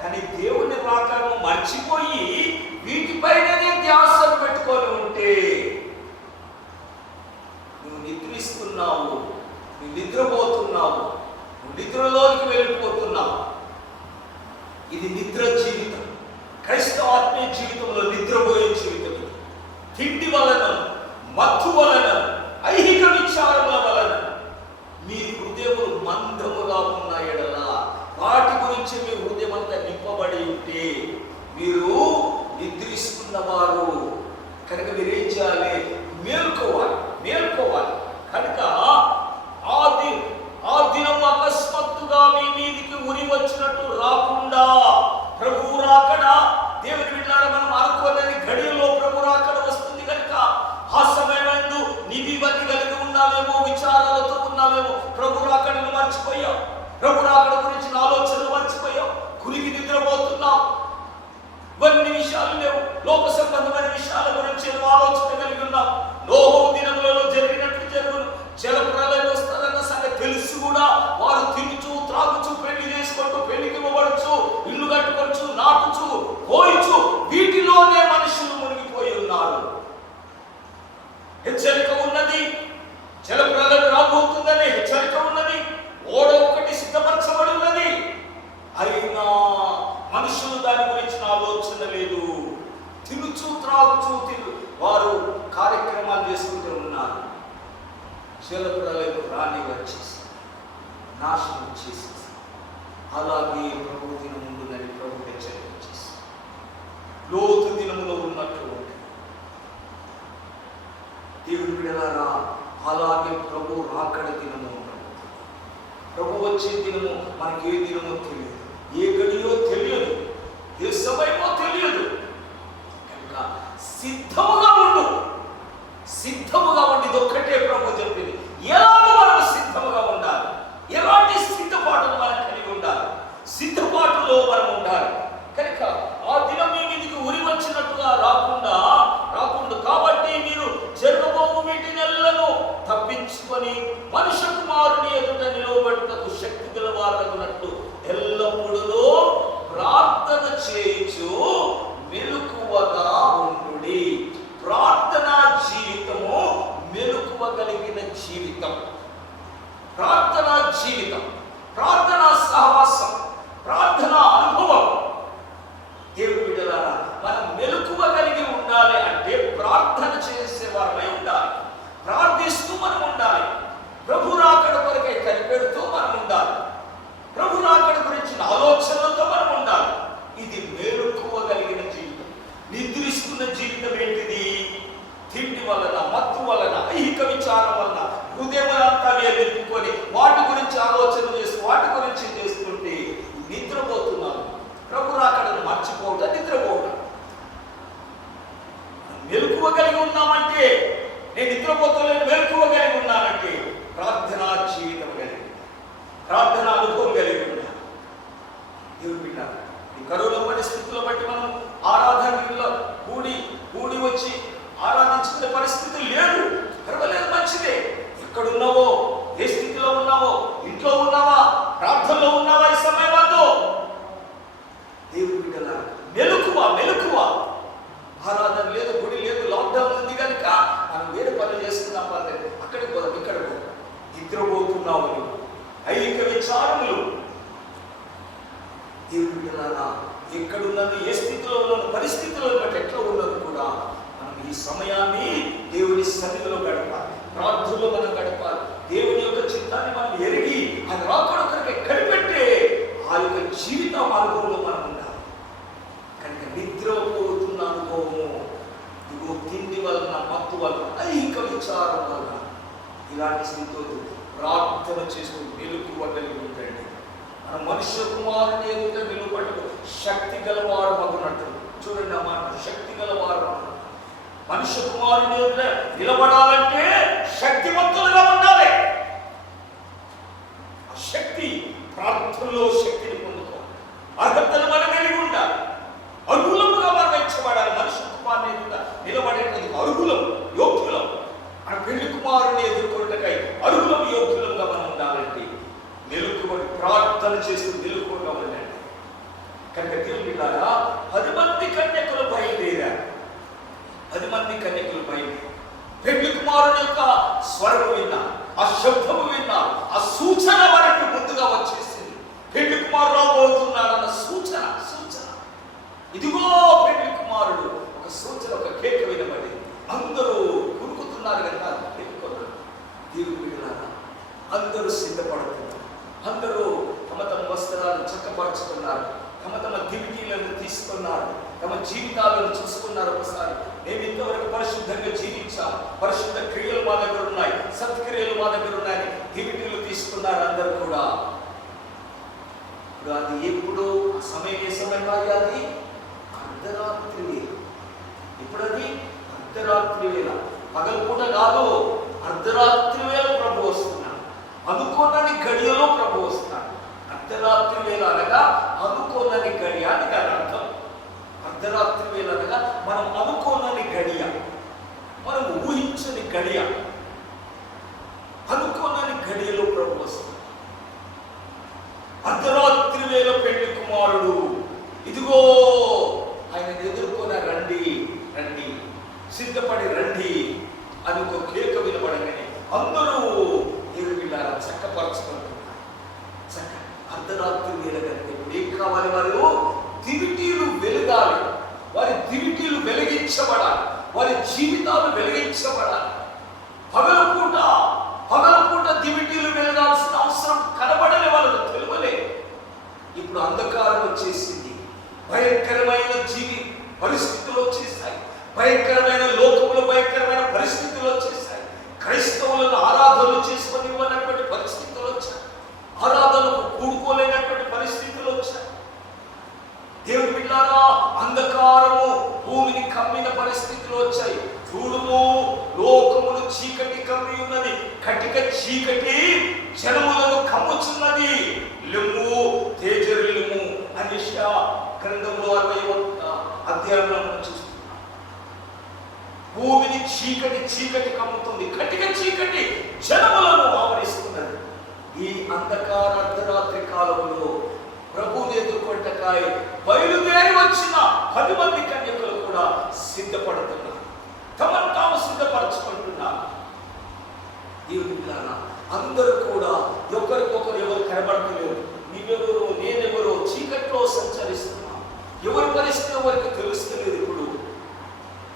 కానీ దేవుని ప్రకారం మర్చిపోయి వీటిపైననే ధ్యాసను పెట్టుకొని ఉంటే నువ్వు నిద్రిస్తున్నావు, నువ్వు నిద్రపోతున్నావు, నువ్వు నిద్రలోకి వెళ్ళిపోతున్నావు. ఇది నిద్ర జీవితం. క్రైస్తవ ఆత్మీయ జీవితంలో నిద్రపోయే జీవితం ఇది. తిండి వలన, మత్తు వలన, ఐహిక విచారముల వలన మీ హృదయములు మందముగా ఉన్న ఎడల, వాటి గురించి మీ హృదయం అంతా నింపబడి ఉంటే మీరు నిద్రిస్తున్నవారు. కనుక మీరేం చేయాలి? మేల్కోవాలి. కనుక ఆ దినం అకస్మాత్తుగా మీ మీదికి ఉరి వచ్చినట్టు రాకుండా, ప్రభువు రాక దేవుని బిడ్డలారా, మనం అనుకోలేని గడియలో ప్రభు రాకడ వస్తుంది కనుక ఆ సమయమందు నీవివన్నీ కలిగి ఉన్నావేమో, విచారాలతో ఉన్నావేమో, ప్రభు రాకడను మర్చిపోయాం, ప్రభు రాకడ గురించిన ఆలోచనలు మర్చిపోయాం, కులికి నిద్రపోతున్నాం. ఇవన్నీ విషయాలు లేవు. లోక సంబంధమైన విషయాల గురించి ఆలోచన కలిగి ఉన్నాం. నోహు దినములలో జరిగినట్లు జరుగును. జల ప్రళయం వస్తుందన్న సంగతి తెలుసు కూడా వారు తినుచు త్రాగుచు పెళ్లి చేసుకుంటూ పెళ్లికి ఇవ్వబడుచు ఇల్లు కట్టుకొచ్చు నాటుచు పోయిచు వీటిలోనే మనుషులు మునిగిపోయి ఉన్నారు. హెచ్చరిక ఉన్నది, జల ప్రళయం రాబోతుందనే హెచ్చరిక ఉన్నది, ఓడ ఒకటి సిద్ధపరచబడి ఉన్నది. అయినా మనుషులు దాని గురించిన ఆలోచన లేదు. తినుచు త్రాగుచు వారు కార్యక్రమాలు చేసుకుంటూ ఉన్నారు. జల ప్రళయం రాని వచ్చేసి నాశనం చేసేసి అలాగే ప్రభు దినం ఉందని ప్రభు హెచ్చరిక చేసి లోతు దినములో ఉన్నట్లు దేవుని బిడ్డలారా, అలాగే ప్రభు రాకడ దినము ఉండదు. ప్రభు వచ్చే దినము మనకి ఏ దినమో తెలియదు, ఏ గడియో తెలియదు, ఏ సమయమో తెలియదు. కనుక సిద్ధముగా ఉండు, సిద్ధముగా ఉండి. ఒక్కటే ప్రభు చెప్పింది, ఎలాగో మనం సిద్ధముగా ఉండాలి. ఎలాంటి సిద్ధపాటును మనం కలిగి ఉండాలి, సిద్ధపాటులో మనం ఉండాలి. కనుక ఆ దినం మీ మీదకి ఉరి వచ్చినట్టుగా రాకుండా కాబట్టి మీరు జరగబోవు వీటినెల్లను తప్పించుకొని మనుష్య కుమారుని ఎదుట నిలవబడుటకు శక్తి గలవారగునట్లు ఎల్లప్పుడూ ప్రార్థన చేయుచు మెలకువగా ఉండుడి. ప్రార్థనా జీవితము మెలకువ కలిగిన జీవితం, ప్రార్థనా జీవితం, ప్రార్థనా సహవాసం, ప్రార్థనా అనుభవం. దేవుని బిడ్డలారా, మనం మెలకువ కలిగి ఉండాలి అంటే ప్రార్థన చేసేవారమై ఉండాలి, ప్రార్థిస్తూ మనం ఉండాలి, ప్రభు రాకడ కొరకై కనిపెడుతూ మనం ఉండాలి, ప్రభు రాకడ గురించిన ఆలోచనలతో మనం ఉండాలి. ఇది మెలకువ కలిగిన జీవితం. నిద్రిస్తున్న జీవితం ఏంటిది? తిండి వలన, మత్తు వలన, ఐహిక విచారం వలన హృదయం అంతా నింపుకొని వాటి గురించి ఆలోచన చేస్తూ వాటి గురించి చేస్తుంటే నిద్రపోతున్నాను. ప్రభు రాకడను మర్చిపోవడం నిద్రపోవడం. మెలకువ కలిగి ఉన్నామంటే, నేను నిద్రపోతలేను, మెలకువ కలిగి ఉన్నానంటే ప్రార్థనా జీవితం కలిగి, ప్రార్థనా అనుభవం కలిగి ఉన్నా. దేవుని బిడ్డ, ఈ కరోనా పరిస్థితులను బట్టి మనం ఆరాధనలో కూడి వచ్చి ఆరాధించుకునే పరిస్థితి లేదు. పర్వాలేదు, మంచిదే. ఎక్కడున్నావో, ఏ స్థితిలో ఉన్నావో, ఇంట్లో ఉన్నావా, ప్రార్థనలో ఉన్నావా, ఈ సమయం వద్దు. దేవుని బిడ్డల మెలకువ. ఆరాధన లేదు, గుడి లేదు, లాక్డౌన్ ఉంది కనుక మనం వేరే పనులు చేసుకున్నాం. పర్లేదు, అక్కడికి పోదాం, ఇక్కడ పోదాం. నిద్రపోతున్నావు, ఐహిక విచారములు. దేవుని బిడ్డలారా, ఎక్కడున్నది, ఏ స్థితిలో ఉన్నాను, పరిస్థితులను బట్టి ఎట్లా ఉన్నది కూడా మనం ఈ సమయాన్ని దేవుని సన్నిధిలో గడపాలి, ప్రార్థనలో మనం గడపాలి. దేవుని యొక్క చిత్తాన్ని మనం ఎరిగి అది రాకడ కొరకై కనిపెట్టే ఆ యొక్క జీవిత మార్గంలో మనం ఉండాలి. కనుక నిద్రపోతున్న అనుభవము, ఇదిగో తిండి వలన, మత్తు వలన, ఐహిక విచారం వలన, ఇలాంటి స్థితితో ప్రార్థన చేస్తూ మెలకువ కలిగి ఉండండి. మన మనుష్య కుమారుని ఎదుట నిలబడటకు శక్తి గలవారు మగునట్టు. చూడండి ఆ మాట, శక్తి గలవారు. మనుష్య కుమారుని ఎదుట నిలబడాలంటే శక్తివంతులుగా ఉండాలి. ఆ శక్తి, ప్రార్థనలో శక్తిని పొందుకోవాలి. అర్హతను మనం కలిగి ఉండాలి. అర్హులముగా మనం ఎంచబడాలి. మనుష్య కుమారుని ఎదుట నిలబడేందుకు అర్హులం, యోగ్యులం. మన పెళ్లి కుమారుని ఎదుర్కొన్నకై అర్హులం, యోగ్యులంగా మనం ఉండాలంటే మెలకువని ప్రార్థన చేస్తూ మెలకువగా ఉండండి. కనుక దేవుని బిడ్డలారా, 10 మంది కన్యకులు బయలుదేరారు. 10 మంది కన్యకులు బయలుదేరారు. పెళ్లి కుమారుని యొక్క స్వరము విన్నా, ఆ శబ్దము విన్నా, ఆ సూచన వారికి ముందుగా వచ్చేసింది. పెళ్లి కుమారుడు రాబోతున్నాడన్న సూచన. ఇదిగో పెళ్లి కుమారుడు, ఒక సూచన, ఒక కేక వినబడి అందరూ కురుకుతున్నారు కనుక పెట్టుకున్నారు. దేవుని బిడ్డలారా, అందరూ సిద్ధపడుతున్నారు. అందరూ తమ వస్త్రాలను చక్కపరుచుకున్నారు, తమ దివిటీలను తీసుకున్నారు, తమ జీవితాలను చూసుకున్నారు. ఒకసారి మేము ఇంతవరకు పరిశుద్ధంగా జీవించాం, పరిశుద్ధ క్రియలు మా దగ్గర ఉన్నాయి, సత్క్రియలు మా దగ్గర ఉన్నాయి, దివిటీలు తీసుకున్నారు అందరూ కూడా. ఇప్పుడు అది ఎప్పుడు సమయం, ఏ సమయం అది అర్ధరాత్రి వేళ. ఇప్పుడది అర్ధరాత్రి వేళ, పగలపూట కాదు, అర్ధరాత్రి వేళ ప్రభు వస్తున్నాడు. అనుకోనని గడియలో ప్రభు వస్తున్నాడు. అర్ధరాత్రి వేళ అనగా అనుకోనని గడియ అని దాని అర్థం. అర్ధరాత్రి వేళ అనగా మనం అనుకోనని గడియ, మనం ఊహించని గడియ, అనుకోనని గడియలో ప్రభు వస్తున్నాడు. అర్ధరాత్రి వేళ పెళ్లి కుమారుడు ఇదిగో ఆయన ఎదుర్కొన్న రండి రండి, సిద్ధపడి రండి అని ఒక కేక వినబడగానే అందరూ దేవుని బిడ్డలారా చక్కపరచుకుంటున్నారు. చక్క అర్ధరాత్రి వేళ కంటే ఏం కావాలి? వారు దివిటీలు వెలగాలి, వారి దివిటీలు వెలిగించబడాలి, వారి జీవితాలు వెలిగించబడాలి. పగలపూట దివిటీలు వెలగాల్సిన అవసరం కనబడని వాళ్ళకు తెలియలే. ఇప్పుడు అంధకారం వచ్చేసింది, భయంకరమైన పరిస్థితులు వచ్చేసాయి, భయంకరమైన లోకములు, భయంకరమైన పరిస్థితులు వచ్చేసాయి. క్రైస్తవులను ఆరాధనలు చేసుకొని ఇవ్వనటువంటి పరిస్థితులు వచ్చాయి, ఆరాధనకు కూడుకోలేనటువంటి పరిస్థితులు వచ్చాయి. దేవుని బిడ్డలారా, అంధకారము భూమిని కమ్మిన పరిస్థితులు వచ్చాయి. చూడుము, లోకమును చీకటి కమ్మి ఉన్నది, కటిక చీకటి జనములను కమ్ముచున్నది. లెమ్ము తేజరిల్లుము అని యెషయా గ్రంథంలో 61 అధ్యాయంలో చూస్తున్నాం. భూమిని చీకటి కమ్ముతుంది, కటిక చీకటి జనములను ఆవరిస్తున్నది. ఈ అంధకార అర్ధరాత్రి కాలంలో ప్రభువుని ఎదుర్కొంటకాయ బయలుదేరి వచ్చిన 10 మంది కన్యకలు కూడా సిద్ధపడుతున్నారు, తమను తాము సిద్ధపరచుకుంటున్నారు. దేవుని బిడ్డలారా, అందరూ కూడా ఒకరికొకరు ఎవరు కనబడతలేరు. నీవెవరు, నేనెవరో చీకట్లో సంచరిస్తున్నాం. ఎవరి పరిస్థితి ఎవరికి తెలుస్తలేదు. ఇప్పుడు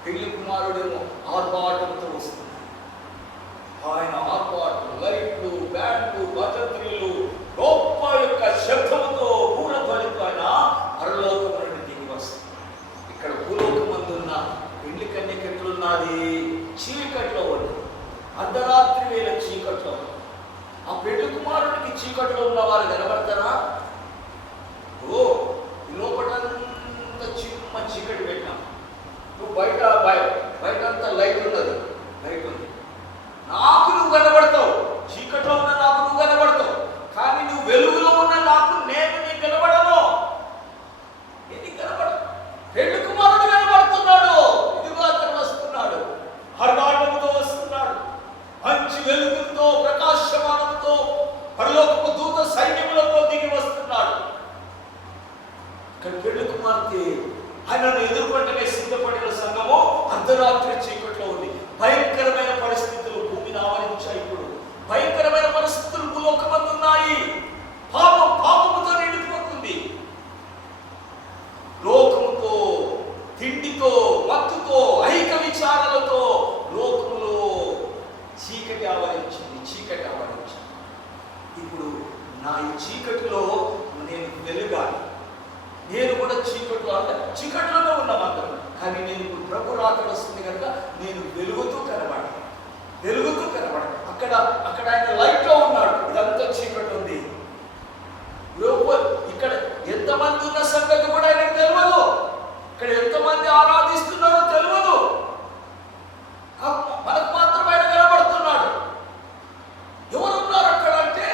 పెళ్లి కుమారుడేమో ఆర్భాటంతో వస్తున్నాడు. ఆయన ఆర్భాటం, లైట్లు, బ్యాండ్లు, భజంత్రీలు, గొప్ప యొక్క శబ్దముతో, పూర్ణధ్వనితో ఆయన పరలోకం నుండి దిగి వస్తున్నాడు. ఇక్కడ భూలోకమందున్న పెళ్లి కన్యక ఎట్లున్నది? చీకట్లో ఉంది, అర్ధరాత్రి వేళ చీకట్లో. ఆ పెళ్లి కుమారుడికి చీకట్లో ఉన్న వారు కనబడతారా? ఓ లోపలంతా చిమ్మ చీకటి పెట్టాం, నువ్వు బయట అంతా లైట్ ఉన్నది, లైట్ ఉంది, నాకు నువ్వు కనబడతావు. చీకట్లో ఉన్న నాకు నువ్వు కనబడతావు, కానీ నువ్వు వెలుగులో ఉన్న నాకు నేను నీకు కనబడను. నీకు కనబడదు. పెళ్లి కుమారుడు కనబడుతున్నాడు, ఇదిగో అతను వస్తున్నాడు, హర్వాటంతో వస్తున్నాడు, మంచి వెలుగుతో, ప్రకాశమానంతో, పరలోకపు దూత సైన్యములతో దిగి వస్తున్నాడు. ఇక్కడ పెళ్లి కుమార్తె ఆయనను ఎదుర్కొంటనే సిద్ధపడిన సంఘము అర్ధరాత్రి చీకట్లో ఉంది. భయంకరమైన పరిస్థితులు భూమిని ఆవరించాయి. ఇప్పుడు భయంకరమైన పరిస్థితులు భూలోకమందు ఉన్నాయి. పాపముతో నిండిపోతుంది. లోకముతో, తిండితో, మత్తుతో, ఐక విచారాలతో లోకములో చీకటి ఆవరించింది. ఇప్పుడు నా ఈ చీకటిలో నేను వెలుగాలి. నేను కూడా చీకట్లోనే ఉన్నామందరం, కానీ నేను ఇప్పుడు ప్రభు రాకడ వస్తుంది కనుక నేను వెలుగుతూ కనబడాలి. అక్కడ ఆయన లైట్ లో ఉన్నాడు, ఇదంతా చీకటి ఉంది. ఇక్కడ ఎంతమంది ఉన్న సంగతి కూడా ఆయనకు తెలియదు. ఇక్కడ ఎంతమంది ఆరాధిస్తున్నారో తెలియదు. మనకు మాత్రం ఆయన కనబడుతున్నాడు. ఎవరున్నారు అక్కడ అంటే,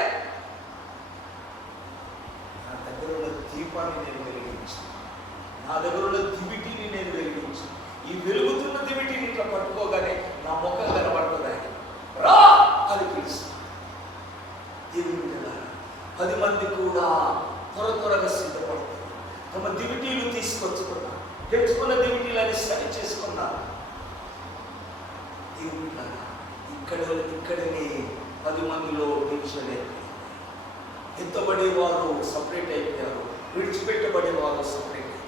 నా దగ్గర ఉన్న దీపాన్ని నేను వెలిగించాను, నా దగ్గర ఉన్న దివిటీని నేను వెలిగించాను. ఈ వెలుగుతున్న దివిటీని ఇట్లా పట్టుకోగానే నా ముఖం కనబడుతుంది. ఆయన రా అని పిలుస్తాను. దేవుని బిడ్డలారా, 10 మంది కూడా త్వరగా సిద్ధపడతారు. తమ దివిటీలు తీసుకొచ్చుకున్నారు, తెచ్చుకున్న దివిటీలని సరి చేసుకున్నారు. దేవుని బిడ్డలారా, ఇక్కడనే 10 మందిలో డివిజన్ అయిపోయింది. ఎత్తబడేవారు సపరేట్ అయిపోయారు, విడిచిపెట్టబడేవారు సపరేట్ అయిపోయారు.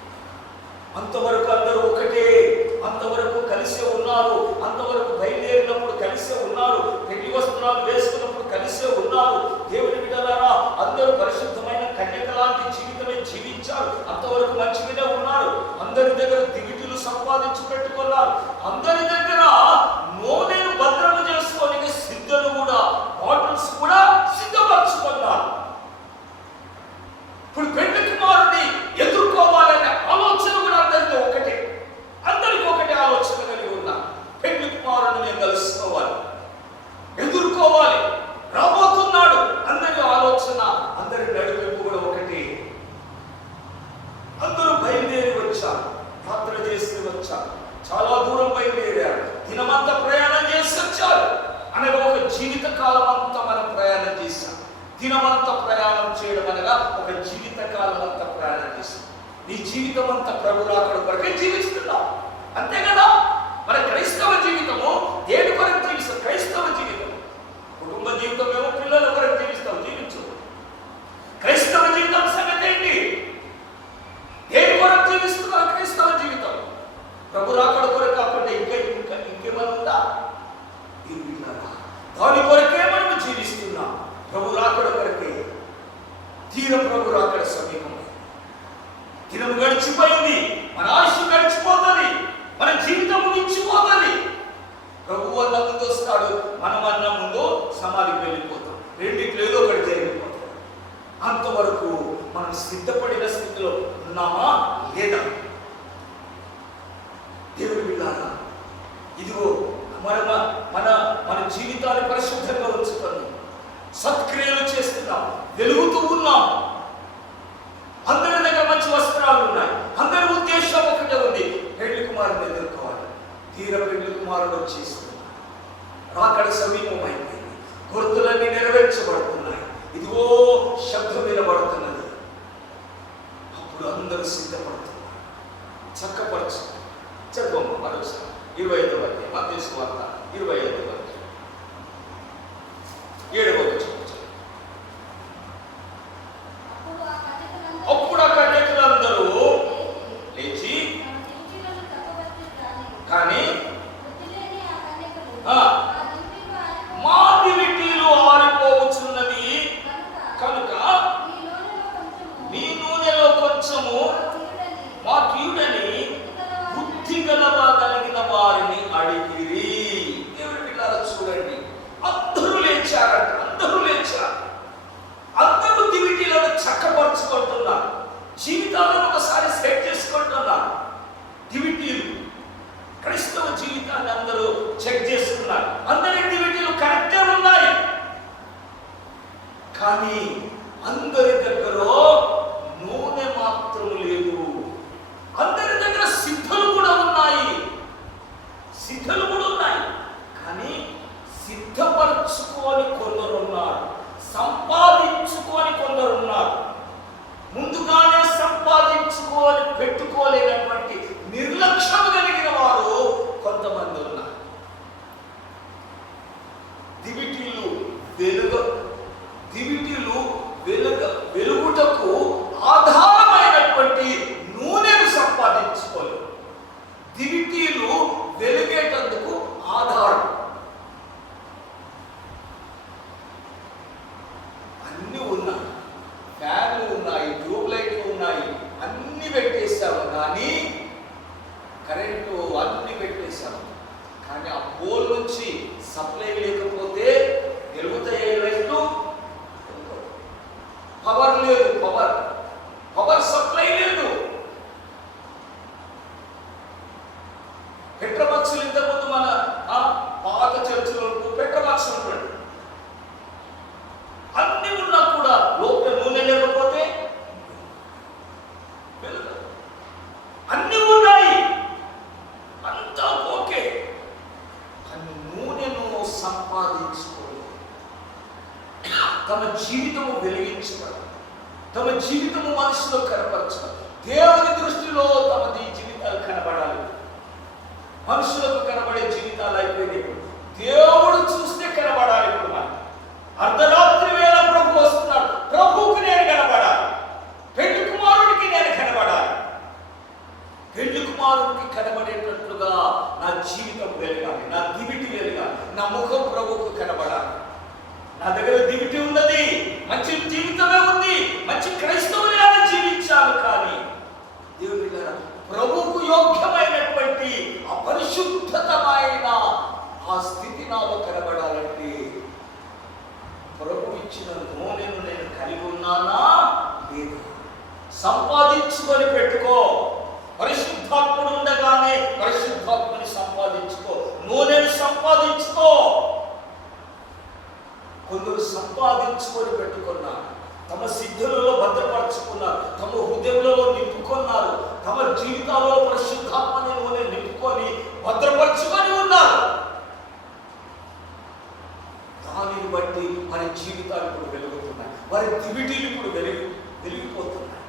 అంతవరకు అందరూ ఒకటే, అంతవరకు కలిసే ఉన్నారు, అంతవరకు బయలుదేరినప్పుడు కలిసే ఉన్నారు, పెళ్లి వస్త్రాలు వేసుకున్నప్పుడు కలిసే ఉన్నారు. దేవుని బిడ్డలారా, అందరూ పరిశుద్ధమైన కన్యక లాంటి జీవితమే జీవించారు. అంతవరకు మంచిగానే ఉన్నారు. అందరి దగ్గర దివిటీలు సంపాదించి పెట్టుకున్నారు. అందరి దగ్గర నూనెను భద్రము చేసుకోనికి సిద్ధలు కూడా, బాటిల్స్ కూడా సిద్ధపరచుకున్నారు. ఇప్పుడు పెళ్లి కుమారుడిని ఎదుర్కోవాలనే ఆలోచన కూడా అందరితో ఒకటి. వచ్చాను, ప్రార్థన చేస్తూ వచ్చాను, చాలా దూరం బయలుదేరాడు, దినమంతా ప్రయాణం చేసి వచ్చాడు అనగా ఒక జీవిత కాలం అంతా మనం ప్రయాణం చేశాం. దినమంతా ప్రయాణం చేయడం అనగా ఒక జీవిత కాలం అంతా ప్రయాణం చేశాం. నీ జీవితం అంతా ప్రభు రాకడ కొరకే జీవిస్తున్నావు, అంతే కదా. మన క్రైస్తవ జీవితము దేని కొరకు జీవిస్తాం? క్రైస్తవ జీవితం కుటుంబ జీవితం ఏమో పిల్లల కొరకు జీవిస్తాం, జీవించు. క్రైస్తవ జీవితం సంగతి ఏంటి? దేని కొరకు జీవిస్తున్నావు? క్రైస్తవ జీవితం ప్రభు రాకడ కొరకు కాకుండా ఇంకేమైనా ఉందా? దాని కొరకే మనం జీవిస్తున్నాం. ప్రభు రాకడ కొరకే. ప్రభు రాకడ సమీపం. దినం గడిచిపోయింది, మన ఆయుష్ గడిచిపోతుంది, మన జీవితం ముగించిపోతుంది. ప్రభు అన్న ముందు వస్తాడు, మనం అన్న ముందు సమాధికి వెళ్ళిపోతాం. రెండిట్లో ఏదో ఒకటి జరిగిపోతాం. అంతవరకు మనం సిద్ధపడిన స్థితిలో ఉన్నామా లేదా? దేవుడి బిడ్డలారా, ఇదిగో మన మన మన జీవితాన్ని పరిశుద్ధంగా ఉంచుకొని సత్క్రియలు చేస్తున్నాం, వెలుగుతూ ఉన్నాం. అందరి దగ్గర మంచి వస్త్రాలు ఉన్నాయి, అందరి ఉద్దేశం ఒకటే ఉంది, పెళ్లి కుమారుని ఎదుర్కోవాలి. పెళ్లి కుమారుడు వచ్చేస్తున్నాడు, రాకడ సమీపమైపోయింది, గుర్తులన్నీ నెరవేర్చబడుతున్నాయి. ఇదిగో శబ్దం వినబడుతున్నది. అప్పుడు అందరూ సిద్ధపడుతున్నారు. చక్కపరచు. చదువు మరోసారి 25వ అధ్యాయం, మత్తయి సువార్త 25వ అధ్యాయం 7వ వచనం. అప్పుడు ఆ కన్యకలందరూ లేచి, కానీ మా దివిటీలు ఆరిపోవచ్చున్నది కనుక మీ నూనెలో కొంచెము మా కీడని బుద్ధి కలిగిన వారిని అడిగిరి. దేవుడి పిల్లలు చూడండి, అందరూ లేచారంట, అందరూ లేచారు. అందరూ దివిటీలను చక్కపరుచుకుంటున్నారు, జీవితాలను ఒకసారి సెట్ చేసుకుంటున్నారు. దివిటీలు క్రైస్తవ జీవితాన్ని అందరూ చెక్ చేస్తున్నారు. అందరి దివిటీలు కరెక్టే ఉన్నాయి, కానీ అందరి దగ్గర నూనె మాత్రం లేదు. అందరి దగ్గర సిద్ధలు కూడా ఉన్నాయి, సిద్ధలు కూడా ఉన్నాయి, కానీ సిద్ధపరచుకొని కొందరున్నారు, సంపాదించుకొని కొందరున్నారు. ముందుగానే సంపాదించుకొని పెట్టుకోలేనటువంటి నిర్లక్ష్యం కలిగిన వారు కొంతమంది ఉన్నారు. దివిటీలు వెలుగుటకు ఆధారమైనటువంటి నూనెను సంపాదించుకోలేదు. దివిటీలు వెలుగేటందుకు ఆధారం. అన్నీ ఉన్నాయి, ఫ్యాన్లు ఉన్నాయి, ట్యూబ్ లైట్లు ఉన్నాయి, అన్ని పెట్టేశాము, కానీ కరెంటు అన్ని పెట్టేశాము, కానీ ఆ పోల్ నుంచి సప్లై లేకపోతే వెలుగుతాయి లైట్లు. పవర్ లేదు, పవర్ సప్లై లేదు. పెట్రోబాక్సులు ఇంతకుముందు మన పాత చర్చిలో పెట్రోబాక్స్ ఉంటుంది, అన్ని ఉన్నా కూడా లోపల నూనె లేకపోతే అన్ని ఉన్నాయి, అంతా ఓకే, కానీ నూనెను సంపాదించుకోలేదు. తమ జీవితము వెలిగించడం, తమ జీవితము మనసులో కనపరచడం. దేవుని దృష్టిలో తమ జీవితాలు కనబడాలి. మనుషులకు కనబడే జీవితాలు అయిపోయినాయి, దేవుడు చూస్తే కనబడాలి. ఇప్పుడు మనం అర్ధరాత్రి వేళ ప్రభు వస్తున్నాడు, ప్రభువుకి నేను కనబడాలి, పెళ్లి కుమారుడికి నేను కనబడాలి. పెళ్లి కుమారుడికి కనబడేటట్లుగా నా జీవితం వెలగాలి, నా దివిటి వెలగాలి, నా ముఖం ప్రభువుకు కనబడాలి. నా దగ్గర దివిటి ఉన్నది, మంచి జీవితమే ఉంది, మంచి క్రైస్తవులాగా జీవించాలి, కానీ దేవుడి ప్రభువుకు యోగ్యమైనటువంటి అపరిశుద్ధతమైన ఆ స్థితి నాలో కనబడాలంటే ప్రభు ఇచ్చిన నూనెను నేను కలిగి ఉన్నానా లేదు? సంపాదించుకొని పెట్టుకో. పరిశుద్ధాత్ముడు ఉండగానే పరిశుద్ధాత్మని సంపాదించుకో, నూనెను సంపాదించుకో. కొందరు సంపాదించుకొని పెట్టుకున్నారు, తమ సిద్ధులలో భద్రపరచుకున్నారు, తమ హృదయంలో నింపుకున్నారు, తమ జీవితాల్లో పరిశుద్ధాత్మని నూనె నింపుకొని భద్రపరచుకొని ఉన్నారు. దానిని బట్టి వారి జీవితాలు ఇప్పుడు వెలుగుతున్నాయి. వారి దివిటీలు ఇప్పుడు వెలిగిపోతున్నాయి.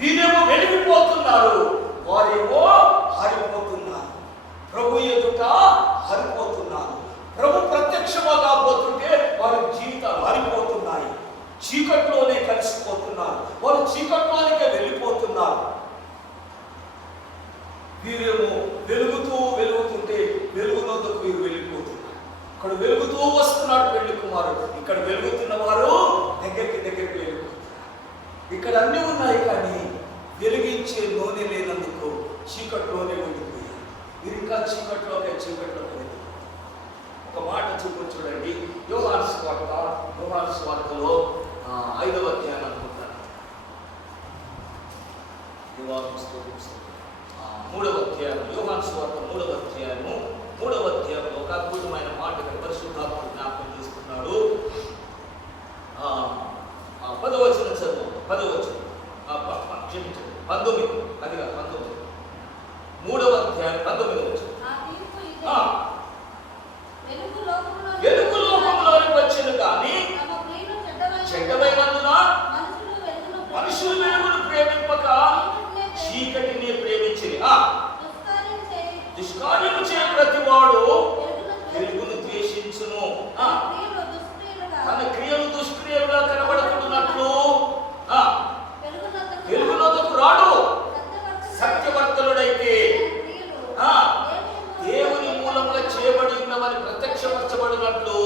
వీరేమో వెలిగిపోతున్నారు, వారేమో హరిపోతున్నారు. ప్రభు ఎదుట హరిపోతున్నారు. ప్రభు ప్రత్యక్షంగా కాబోతుంటే వారి జీవితాలు హరిపోతున్నాయి. చీకట్లోనే కలిసిపోతున్నారు. వారు చీకట్లోనే వెళ్ళిపోతున్నారు. వీరేమో వెలుగుతుంటే వెలుగునందుకు వీరు వెళ్ళిపోతున్నారు. ఇక్కడ వెలుగుతూ వస్తున్నాడు పెళ్లి కుమారుడు. ఇక్కడ వెలుగుతున్న వారు దగ్గరికి వెలుగుతున్నారు. ఇక్కడ అన్నీ ఉన్నాయి, కానీ వెలిగించే నూనె లేనందుకు చీకట్లోనే ఉండిపోయారు. మీరు ఇంకా చీకట్లోకి ఒక మాట చూడండి. యోహాను సువార్తలో 5వ అధ్యాయం అనుకుంటాను. 3వ అధ్యాయం, యోహాను సువార్త 3వ అధ్యాయము 3వ అధ్యాయంలో ఒక అద్భుతమైన మాట పరిశుద్ధాత్ముడు జ్ఞాపకం చేస్తున్నాడు. 10వ వచనం చదువు. 10వ వచనం క్షమించండి, 19. అది కాదు 19. 3వ అధ్యాయం 19వ వచనం. వెలుగు లోకంలోకి వచ్చిన కానీ చెడ్డమైనందున మనుషులు వెలుగును ప్రేమింపక చీకటిని ప్రేమించింది. దుష్కార్యము చేయ ప్రతి వాడు వెలుగును ద్వేషించును, తన క్రియలు దుష్క్రియలుగా కనబడుతున్నట్లు వెలుగునొద్దకు రాడు. సత్యవర్తనుడైతే దేవుని మూలంగా చేయబడి ఉన్నవని ప్రత్యక్షపరచబడినట్లు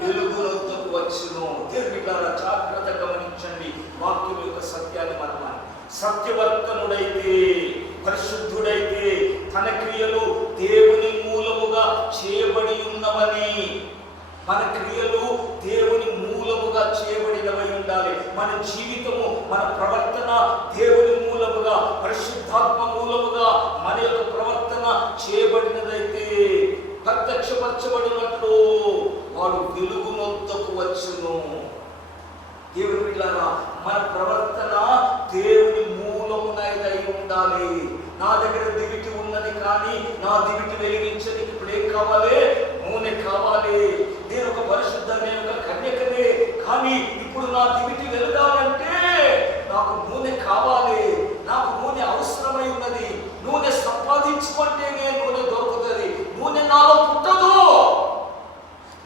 వెలుగునొద్దకు వచ్చును. దేవుని ద్వారా జాగ్రత్తగా గమనించండి వాక్యం యొక్క సత్యాన్ని. మనం సత్యవర్తనుడైతే, పరిశుద్ధుడైతే తన క్రియలు దేవుని మూలముగా చేయబడి ఉన్నవని, మన క్రియలు దేవుని మూలముగా చేయబడినవై ఉండాలి. మన జీవితము, మన ప్రవర్తన దేవుని మూలముగా, పరిశుద్ధాత్మ మూలముగా మన యొక్క ప్రవర్తన చేయబడినదైతే ప్రత్యక్షపరచబడినట్లు వాడు వెలుగునొద్దకు వచ్చును. దేవుని బిడ్డలారా, మన ప్రవర్తన దేవుని మూలమునై ఉండాలి. నా దగ్గర దివిటి ఉన్నది, కానీ నా దివిటి వెలిగించడానికి ఇప్పుడు ఏం కావాలి? నూనె కావాలి. నేను ఒక పరిశుద్ధ, నేను ఒక కన్యకనే, కానీ ఇప్పుడు నా దివిటి వెలగాలంటే నాకు నూనె కావాలి. నాకు నూనె అవసరమై ఉన్నది. నూనె సంపాదించుకుంటేనే నూనె దొరుకుతుంది. నూనె నాలో పుట్టదు.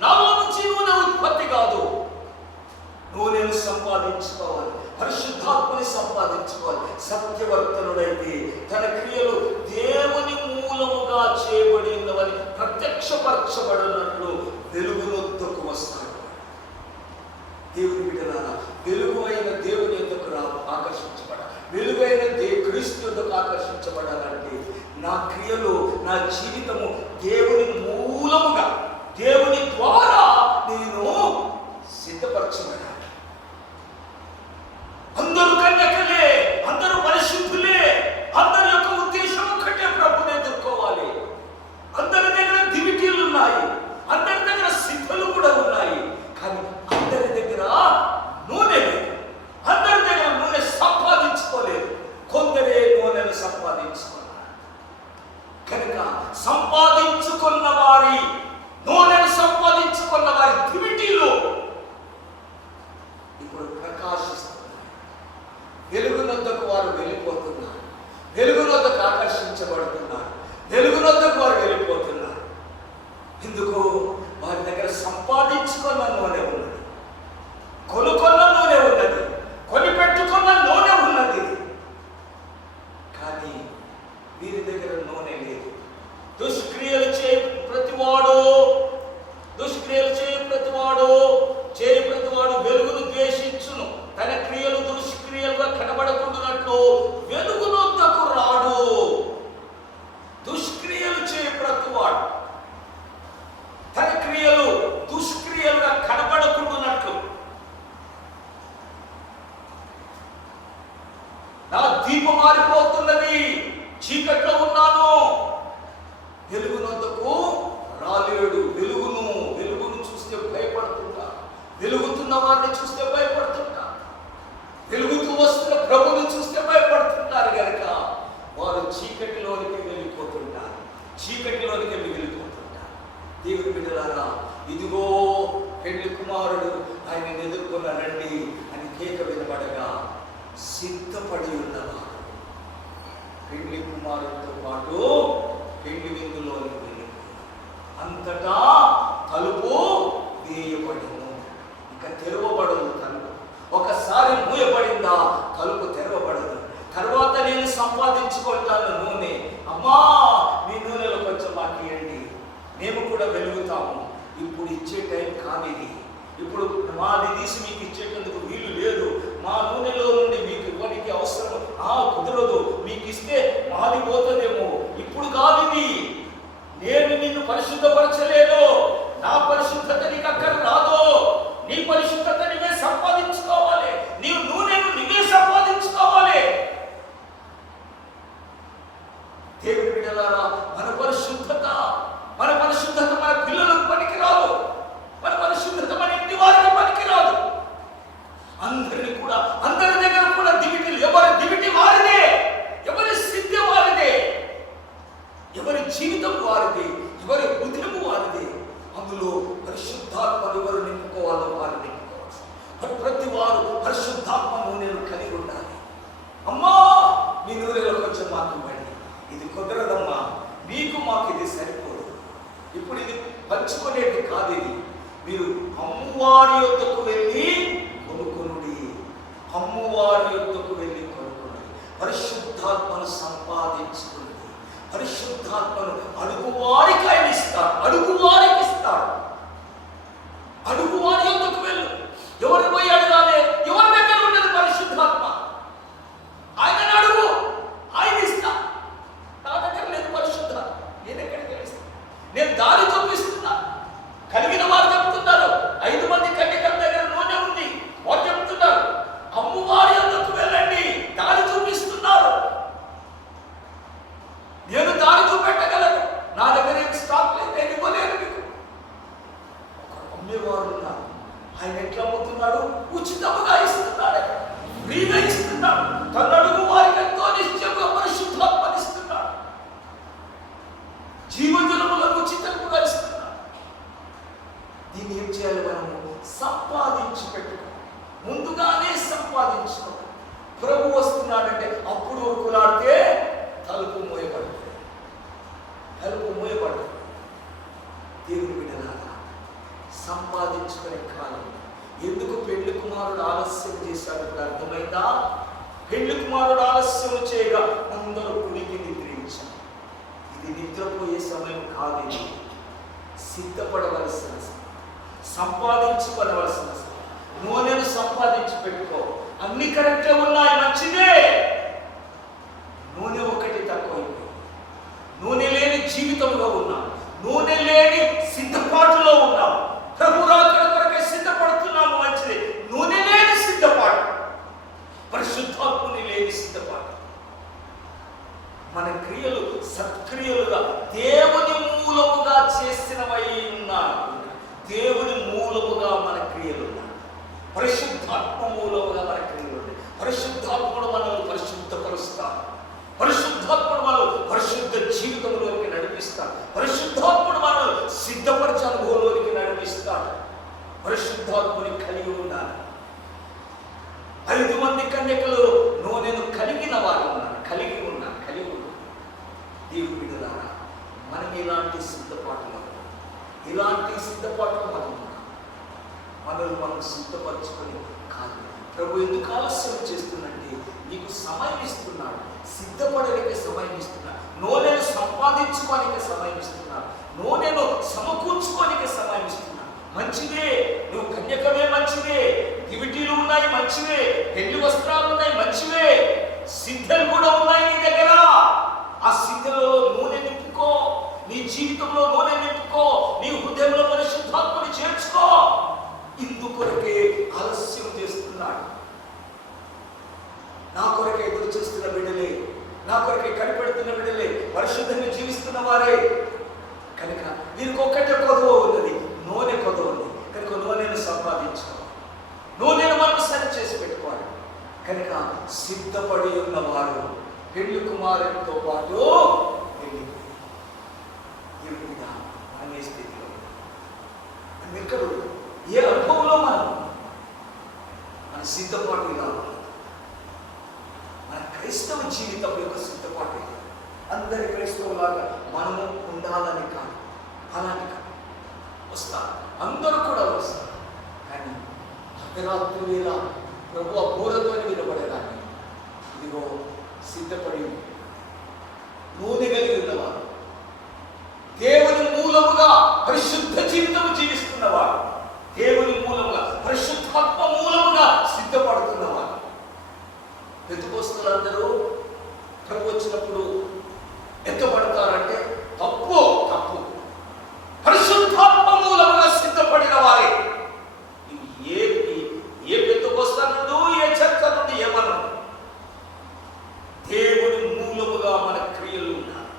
నాలో నుంచి నూనె ఉత్పత్తి కాదు. నూనెను సంపాదించుకోవాలి, పరిశుద్ధాత్మని సంపాదించుకోవాలి. సత్యవర్తనుడైతే తన క్రియలు దేవుని మూలముగా చేయబడి ఉన్నవని ప్రత్యక్షపరచబడినట్లు వెలుగునొద్దకు వస్తాడు. దేవుని బిడ్డలారా, వెలుగు అయిన దేవుని యొద్దకు ఆకర్షించబడాలి. వెలుగైన క్రీస్తు యొద్దకు ఆకర్షించబడాలంటే నా క్రియలు, నా జీవితము దేవుని మూలముగా, దేవుని ద్వారా నేను సిద్ధపరచబడాలి. అందరూ కన్యకలే, అందరూ పరిశుద్ధులే. అందరి యొక్క ఉద్దేశం ఒక్కటే, ప్రభుని ఎదుర్కోవాలి. అందరి దగ్గర దివిటీలు ఉన్నాయి, అందరి దగ్గర సిద్ధులు కూడా ఉన్నాయి, కానీ అందరి దగ్గర నూనె లేదు. అందరి దగ్గర నూనె సంపాదించుకోలేదు. కొందరే నూనెను సంపాదించుకున్నారు. కనుక సంపాదించుకున్న వారి నూనెను సంపాదించుకున్న వారి దివిటీలు ఇప్పుడు ప్రకాశిస్తారు. వెలుగునొద్దకు వారు వెళ్ళిపోతున్నారు. వెలుగునొద్దకు ఆకర్షించబడుతున్నారు. వెలుగునొద్దకు వారు వెళ్ళిపోతున్నారు. ఎందుకు? వారి దగ్గర సంపాదించుకున్న నూనె ఉన్నది, కొనుక్కున్న నూనె ఉన్నది, కొనిపెట్టుకున్న నూనె ఉన్నది, కానీ వీరి దగ్గర నూనె లేదు. దుష్క్రియలు చేయ ప్రతివాడు వెలుగును ద్వేషించును, తన క్రియలు దుష్క్రియలుగా కనబడకుండానట్లు వెలుగునొద్దకు రాడు. దుష్క్రియలు చేయ ప్రతివాడు తన క్రియలు దుష్క్రియలుగా కనబడకుండానట్లు. నా దీపం మారిపోతున్నది, చీకట్లో ఉన్నాను, వెలుగునొద్దకు రాలేడు. వెలుగును చూస్తే భయపడుతుంటా, వెలుగుతున్న వారిని చూస్తే భయపడుతుంటా, వెలుగుతూ వస్తున్న ప్రభుని చూస్తే భయపడుతుంటారు. కనుక వారు బిడ్డలారా, ఇదిగో పెళ్లి కుమారుడు ఆయన ఎదుర్కొన్న రండి అని కేక వినబడగా సిద్ధపడి ఉన్నవారు పెళ్లి కుమారుడితో పాటు పెళ్లి విందులోకి వెళ్ళి అంతటా తలుపు వేయబడింది. ఇక తెరవబడదు తలుపు. ఒకసారి మూయబడిందా తలుపు తెరవబడదు. తర్వాత నేను సంపాదించుకుంటాను నూనె, అమ్మా మీ నూనెలో కొంచెం మాకు ఇవ్వండి, మేము కూడా వెలుగుతాము. ఇప్పుడు ఇచ్చే టైం కానిది, ఇప్పుడు మాది తీసి మీకు ఇచ్చేటందుకు వీలు లేదు, మా నూనెలో నుండి మీకు ఇవ్వడానికి అవసరం కుదరదు, మీకు ఇస్తే మాది పోతుందేమో, ఇప్పుడు కానిది, నేను నిన్ను పరిశుద్ధపరచలేదు, నా పరిశుద్ధత నీకు అక్కడ రాదు, నీ పరిశుద్ధత నీవే సంపాదించుకోవాలి, నీ నూనెను నీవే సంపాదించుకోవాలి. దేవుని బిడ్డలారా, మన పరిశుద్ధత మన పిల్లలకు పనికిరాదు, మన పరిశుద్ధత మన ఇంటి వారికి పనికిరాదు. అందరి దగ్గర కూడా దివిటీలు, ఎవరి దివిటి వారిదే, ఎవరి సిద్ధి వారిదే, ఎవరి జీవితం వారిదే, ఎవరి హృదయం వారిదే. అందులో పరిశుద్ధాత్మను ఎవరు నింపుకోవాలో వారు నింపుకోవాలి. ప్రతి వారు పరిశుద్ధాత్మ నూనెను కలిగి ఉండాలి. అమ్మా మీ నూనెలో కొంచెం మాకు ఇవ్వండి, ఇది కుదరదమ్మా, మీకు మాకు ఇది సరిపోదు, ఇప్పుడు ఇది పంచుకునేది కాదు, ఇది మీరు అమ్మవారి యొద్దకు వెళ్ళి కొనుక్కొనుడి, అమ్మవారి యొద్దకు వెళ్ళి కొనుక్కొనుడి. పరిశుద్ధాత్మను సంపాదించుకోండి. పరిశుద్ధాత్మను అడుగువారికి ఆయన ఇస్తాడు, అడుగువారికి ఇస్తాడు. అడుగువారి యొద్దకు వెళ్ళు. ఎవరు పోయి అడగాలి? ఎవరి దగ్గర ఉన్నది పరిశుద్ధాత్మ? ఆయన అడుగు, ఆయన ఇస్తా. నా దగ్గర లేదు పరిశుద్ధాత్మ, నేను ఎక్కడికి వెళ్తా? నేను దారి చూపిస్తున్నా. కలిగిన వారు చెప్తున్నారు, 5 మంది కన్యకల దగ్గర నూనె ఉంది, వారు చెప్తున్నారు అమ్మవారి యొద్దకు వెళ్ళండి, దారి చూపిస్తున్నారు. నేను దారి చూపెట్టగలను, నా దగ్గర ఏం స్టాక్ లేదు, నేను ఇవ్వలేను మీకు. అమ్మేవారు ఉన్నారు, ఆయన ఎట్లా అమ్ముతున్నాడు? ఉచితంగా ఇస్తున్నాడు, ఫ్రీగా ఇస్తున్నాడు. తన అడుగు వారికి ఎంతో నిశ్చయంగా పరిశుద్ధాత్మని ఇస్తున్నాడు, జీవజలములకు ఉచితంగా ఇస్తున్నాడు. దీన్ని ఏం చేయాలి? మనము సంపాదించి పెట్టుకోవాలి, ముందుగానే సంపాదించుకోవాలి. ప్రభు వస్తున్నాడంటే అప్పుడు ఉరుకులాడితే తలుపు మూయబడుతుంది, తలుపు మూయబడుతుంది. దేవుని బిడ్డలారా, సంపాదించుకునే కాలం. ఎందుకు పెళ్లి కుమారుడు ఆలస్యం చేశాడు ఇప్పుడు అర్థమైందా? పెళ్లి కుమారుడు ఆలస్యం చేయగా అందరూ కుడికి నిద్రించారు. ఇది నిద్రపోయే సమయం కాదు, ఇది సిద్ధపడవలసిన సమయం, సంపాదించుకోవలసిన సమయం. నూనెను సంపాదించి పెట్టుకో, అన్ని కరెక్టే ఉన్నాయి, మంచిదే. నూనె ఒకటి తక్కువైపోయింది. నూనె లేని జీవితంలో ఉన్నాం, నూనె లేని సిద్ధపాటులో ఉన్నాం. ప్రభు రాకడ కొరకే సిద్ధపడుతున్నాము, మంచిది. నూనె లేని సిద్ధపాటు, పరిశుద్ధాత్ముని లేని సిద్ధపాటు. మన క్రియలు సత్క్రియలుగా దేవుని మూలముగా చేసినవై ఉన్నాయి. దేవుని మూలముగా మన క్రియలు ఉన్నాయి, పరిశుద్ధాత్మ మూలముగా మన క్రియలు ఉన్నాయి. పరిశుద్ధాత్ముడు మనల్ని పరిశుద్ధపరుస్తాడు, పరిశుద్ధాత్ముడు మనల్ని పరిశుద్ధ జీవితంలోకి నడిపిస్తాడు, పరిశుద్ధాత్ముడు మనల్ని సిద్ధపరిచే అనుభవంలోకి నడిపిస్తాడు. పరిశుద్ధాత్ముని కలిగి ఉండాలి. 5 మంది కన్యకలు నూనెను కలిగిన వారు ఉన్నారు, కలిగి ఉన్నారు. దేవుని బిడ్డలారా, మనం ఇలాంటి సిద్ధపాటులో మనల్ని మనం సిద్ధపరచుకొని కాదు. ప్రభు ఎందుకు ఆలస్యం చేస్తున్నట్టే నీకు సమయం ఇస్తున్నాడు, సిద్ధపడడానికి సమయం ఇస్తున్నాడు, నూనెను సంపాదించుకోనికి సమయం ఇస్తున్నాడు, నూనెను సమకూర్చుకోనికి సమయం ఇస్తున్నాడు. మంచిదే, నువ్వు కన్యకమే, మంచిదే. దివిటీలు ఉన్నాయి, మంచివే. పెళ్లి వస్త్రాలు ఉన్నాయి, మంచివే. సిద్ధలు కూడా ఉన్నాయి నీ దగ్గర. ఆ సిద్ధలో నూనె నింపుకో, నీ జీవితంలో నూనె నింపుకో, నీ హృదయంలో పరిశుద్ధాత్మని చేర్చుకో. ఇందుకొరకే ఆలస్యం చేస్తున్నాడు. నా కొరకే ఎదురు చేస్తున్న బిడ్డలే, నా కొరకే కనిపెడుతున్న బిడ్డలే, పరిశుద్ధంగా జీవిస్తున్న వారే. కనుక దీనికి ఒక్కటే కొదవ ఉన్నది, నూనె కొదవ ఉంది. కనుక నూనెను సంపాదించుకోవాలి, నూనెను మనం సరి చేసి పెట్టుకోవాలి. కనుక సిద్ధపడి ఉన్నవారు పెళ్లి కుమారుడితో పాటు వెళ్ళి అనే స్థితిలో ఏ అనుభవంలో మనం మన సిద్ధపాటు ఇలా ఉన్నది. మన క్రైస్తవ జీవితం యొక్క సిద్ధపాటు అందరి క్రైస్తవులాగా మనము ఉండాలని కాదు, అలాంటి కాదు. వస్తారు, అందరూ కూడా వస్తారు. కానీ అర్ధరాత్రి వేళ ప్రభు బోరతో వినబడేదాన్ని ఇదిగో సిద్ధపడి నూనె కలిగి ఉన్నవారు, దేవుని మూలముగా పరిశుద్ధ జీవితం జీవిస్తున్నవారు, దేవుని మూలముగా పరిశుద్ధాత్మ మూలముగా సిద్ధపడుతున్నవారు. పెద్దపోస్తులందరూ ప్రభు వచ్చినప్పుడు ఎత్తపడతారంటే తప్పు. పరిశుద్ధాత్మ మూలముగా సిద్ధపడిన వారే. ఏ పెద్దపోస్తా నుండి, ఏ చర్చ నుండి ఏమన్నా దేవుని మూలముగా మన క్రియలు ఉండాలి.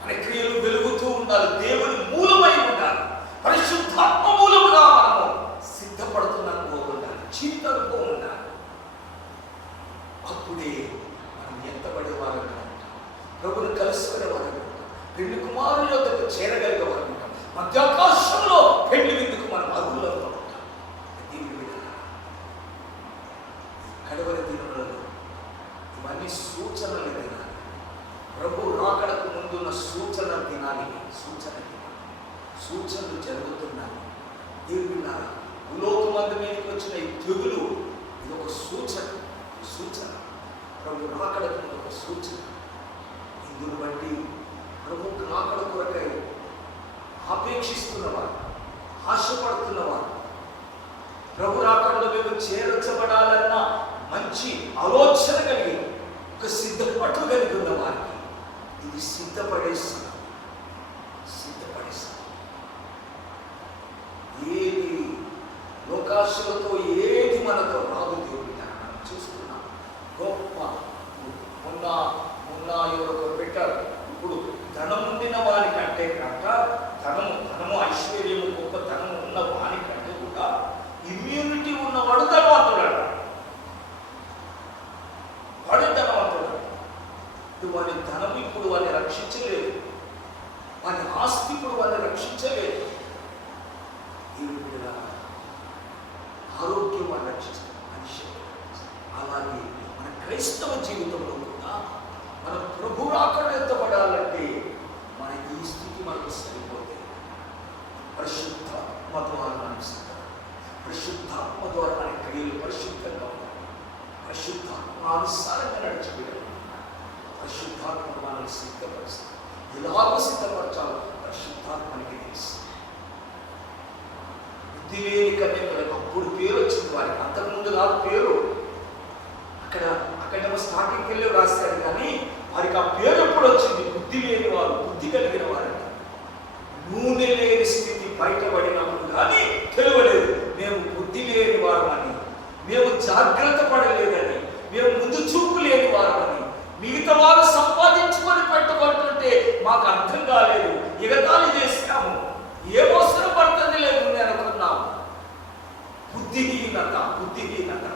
మన క్రియలు వెలుగుతూ ఉండాలి, దేవుని మూలమై ఉండాలి. పరిశుద్ధాత్మ మూలముగా మనము సిద్ధపడుతున్నాం ఉండాలి, జీవితంలో ఉండాలి. అప్పుడే మనం ఎంతబడే వారంగా ఉంటాం, ప్రభుని కలుసుకునే వారంగా ఉంటాం, పెళ్లి కుమారుల యొద్దకు చేరగలిగే వారంగా ఉంటాం, మధ్యాకాశంలో పెళ్లి విందుకు మనం అర్హులతో ఉంటాం. కడవరి దినములలో ఇవన్నీ సూచనలు తినాలి. ప్రభు రాకడకు ముందున్న సూచన తినాలి. సూచనలు జరుగుతున్నాయి. దేవుళ్ళారా, భూలోకమందు మీదకి వచ్చిన ఈ తెగులు ఇది ఒక సూచన. ప్రభు రాకడకు ముందు ఒక సూచన. ఇందును బట్టి ప్రభుకు రాకడ కొరకై ఆపేక్షిస్తున్నవారు, ఆశపడుతున్నవారు, ప్రభు రాకడలో మేము చేర్చబడాలన్న మంచి ఆలోచన కలిగి ఒక సిద్ధపట్టు కలిగి ఉన్న వారికి ఇది సిద్ధపడేస్తాం. ఏది లోకాశలతో ఏది మనతో రాదు. దేవుడి మనం చూస్తున్నాం. గొప్ప మొన్న ఎవరొకరు పెట్టారు, ఇప్పుడు ధనం ఉండిన వారికంటే కాక ధనము ఐశ్వర్యము గొప్ప ధనము ఉన్న వారికంటే కూడా ఇమ్యూనిటీ ఉన్నవాడు ధనవంతుడు. వాడి ధనం ఇప్పుడు వాడిని రక్షించలేదు, వాడి ఆస్తి ఇప్పుడు వాడిని రక్షించలేదు. ఆరోగ్యం వాడిని రక్షిస్తుంది, మనిషి. అలాగే మన క్రైస్తవ జీవితంలో కూడా మన ప్రభు రాకడ ఎత్తబడాలంటే మన ఈ స్థితి మనకు సరిపోతే పరిశుద్ధాత్మ ద్వారా మనం పరిశుద్ధాత్మ ద్వారా మన క్రియలు పరిశుద్ధంగా ఉండాలి. పరిశుద్ధాత్మ అనుసారంగా నడిచిపోయాలి. పరిశుద్ధాత్మ మనల్ని సిద్ధపరుస్తుంది. ఎలాగో సిద్ధపరచాలో పరిశుద్ధాత్మనికి తెలుసు. బుద్ధి లేని కన్యకలకు అప్పుడు పేరు వచ్చింది వారికి, అంతకుముందు కాదు పేరు. అక్కడ స్టార్టింగ్కి వెళ్ళి రాస్తాడు, కానీ వారికి ఆ పేరు ఎప్పుడు వచ్చింది? బుద్ధి లేని వారు, బుద్ధి కలిగిన వారు. నూనె లేని స్థితి బయటపడినప్పుడు కానీ తెలియలేదు మేము బుద్ధి లేని వారమని, మేము జాగ్రత్త పడలేదని, మేము ముందు చూపు లేని వారమని. మిగతా వారు సంపాదించుకొని పెట్టుకుంటుంటే మాకు అర్థం కాలేదు, ఎగతాళి చేశాము, ఏ అవసరం పడుతుంది లేదు నేను అనుకున్నాము. బుద్ధిహీనత.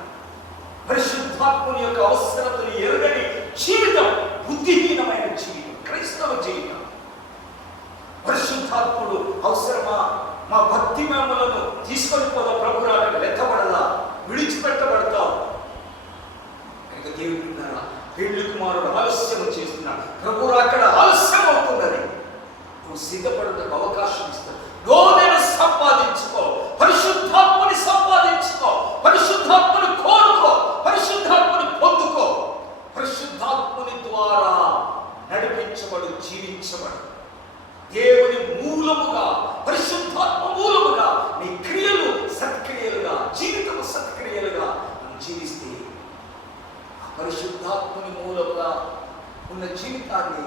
పరిశుద్ధాత్ముని యొక్క అవసరతను ఎరుగని జీవితం బుద్ధిహీనమైన జీవితం, క్రైస్తవ జీవితం. పరిశుద్ధాత్ముడు అవసరమా? మా భక్తి మేములను తీసుకొని పోదా, ప్రభు రాకడ లెక్కబడదా, విడిచిపెట్టబడతావు. కనుక దేవుడు పెళ్లి కుమారుడు ఆలస్యం చేస్తున్నాడు, ప్రభు రాకడ ఆలస్యం అవుతుందని నువ్వు సిద్ధపడడానికి అవకాశం ఇస్తావు. నోనెను సంపాదించుకో, పరిశుద్ధాత్మని సంపాదించుకో, పరిశుద్ధాత్మని కోరుకో, పరిశుద్ధాత్మని పొందుకో. పరిశుద్ధాత్మని ద్వారా నడిపించబడు, జీవించబడు. దేవుని మూలముగా, పరిశుద్ధాత్మ మూలముగా నీ క్రియలు సత్క్రియలుగా, జీవితము సత్క్రియలుగా మనం జీవిస్తే పరిశుద్ధాత్మని మూలముగా ఉన్న జీవితాన్ని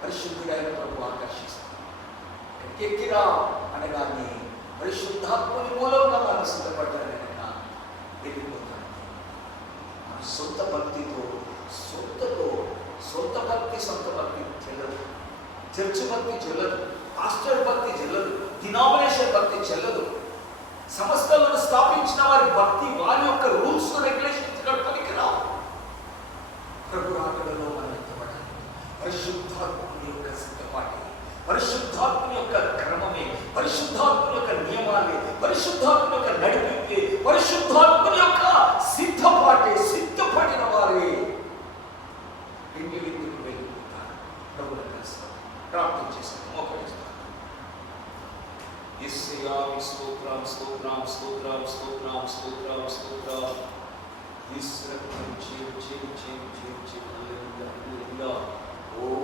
పరిశుద్ధుడైన ప్రభు ఆకర్షిస్తాడు. ఎక్కిరా అనగానే పరిశుద్ధాత్మని మూలంగా మనం సిద్ధపడ్డాను కనుక వెళ్ళిపోతాడు. మన సొంత భక్తితో సొంత భక్తి చెల్లదు, చర్చ్ భక్తి చెల్లదు, పాస్టర్ భక్తి చెల్లదు, డినామినేషన్ భక్తి చెల్లదు. సంస్థలను స్థాపించిన వారి భక్తి, వారి యొక్క రూల్స్ రెగ్యులేషన్స్ ఇక్కడ పనికిరావు. ప్రభు రాకడలో మనం ఎత్తబడాలి. పరిశుద్ధాత్మని యొక్క సిద్ధపాటి, పరిశుద్ధాత్మని యొక్క క్రమమే, పరిశుద్ధాత్మని యొక్క నియమాలే, నడిపి పరిశుద్ధాత్మ యొక్క సిద్ధపడిన వారే ఇంటి విందుకు వెళ్ళిపోతారు. ప్రభువుని కలిస్తాం, ప్రార్థన చేస్తాం, మోకరిస్తాం. యేసయ్యా స్తోత్రం స్తోత్రం స్తోత్రం స్తోత్రం స్తోత్రం స్తోత్రం. యేసు రక్తం చేయి. హల్లెలూయా. ఓ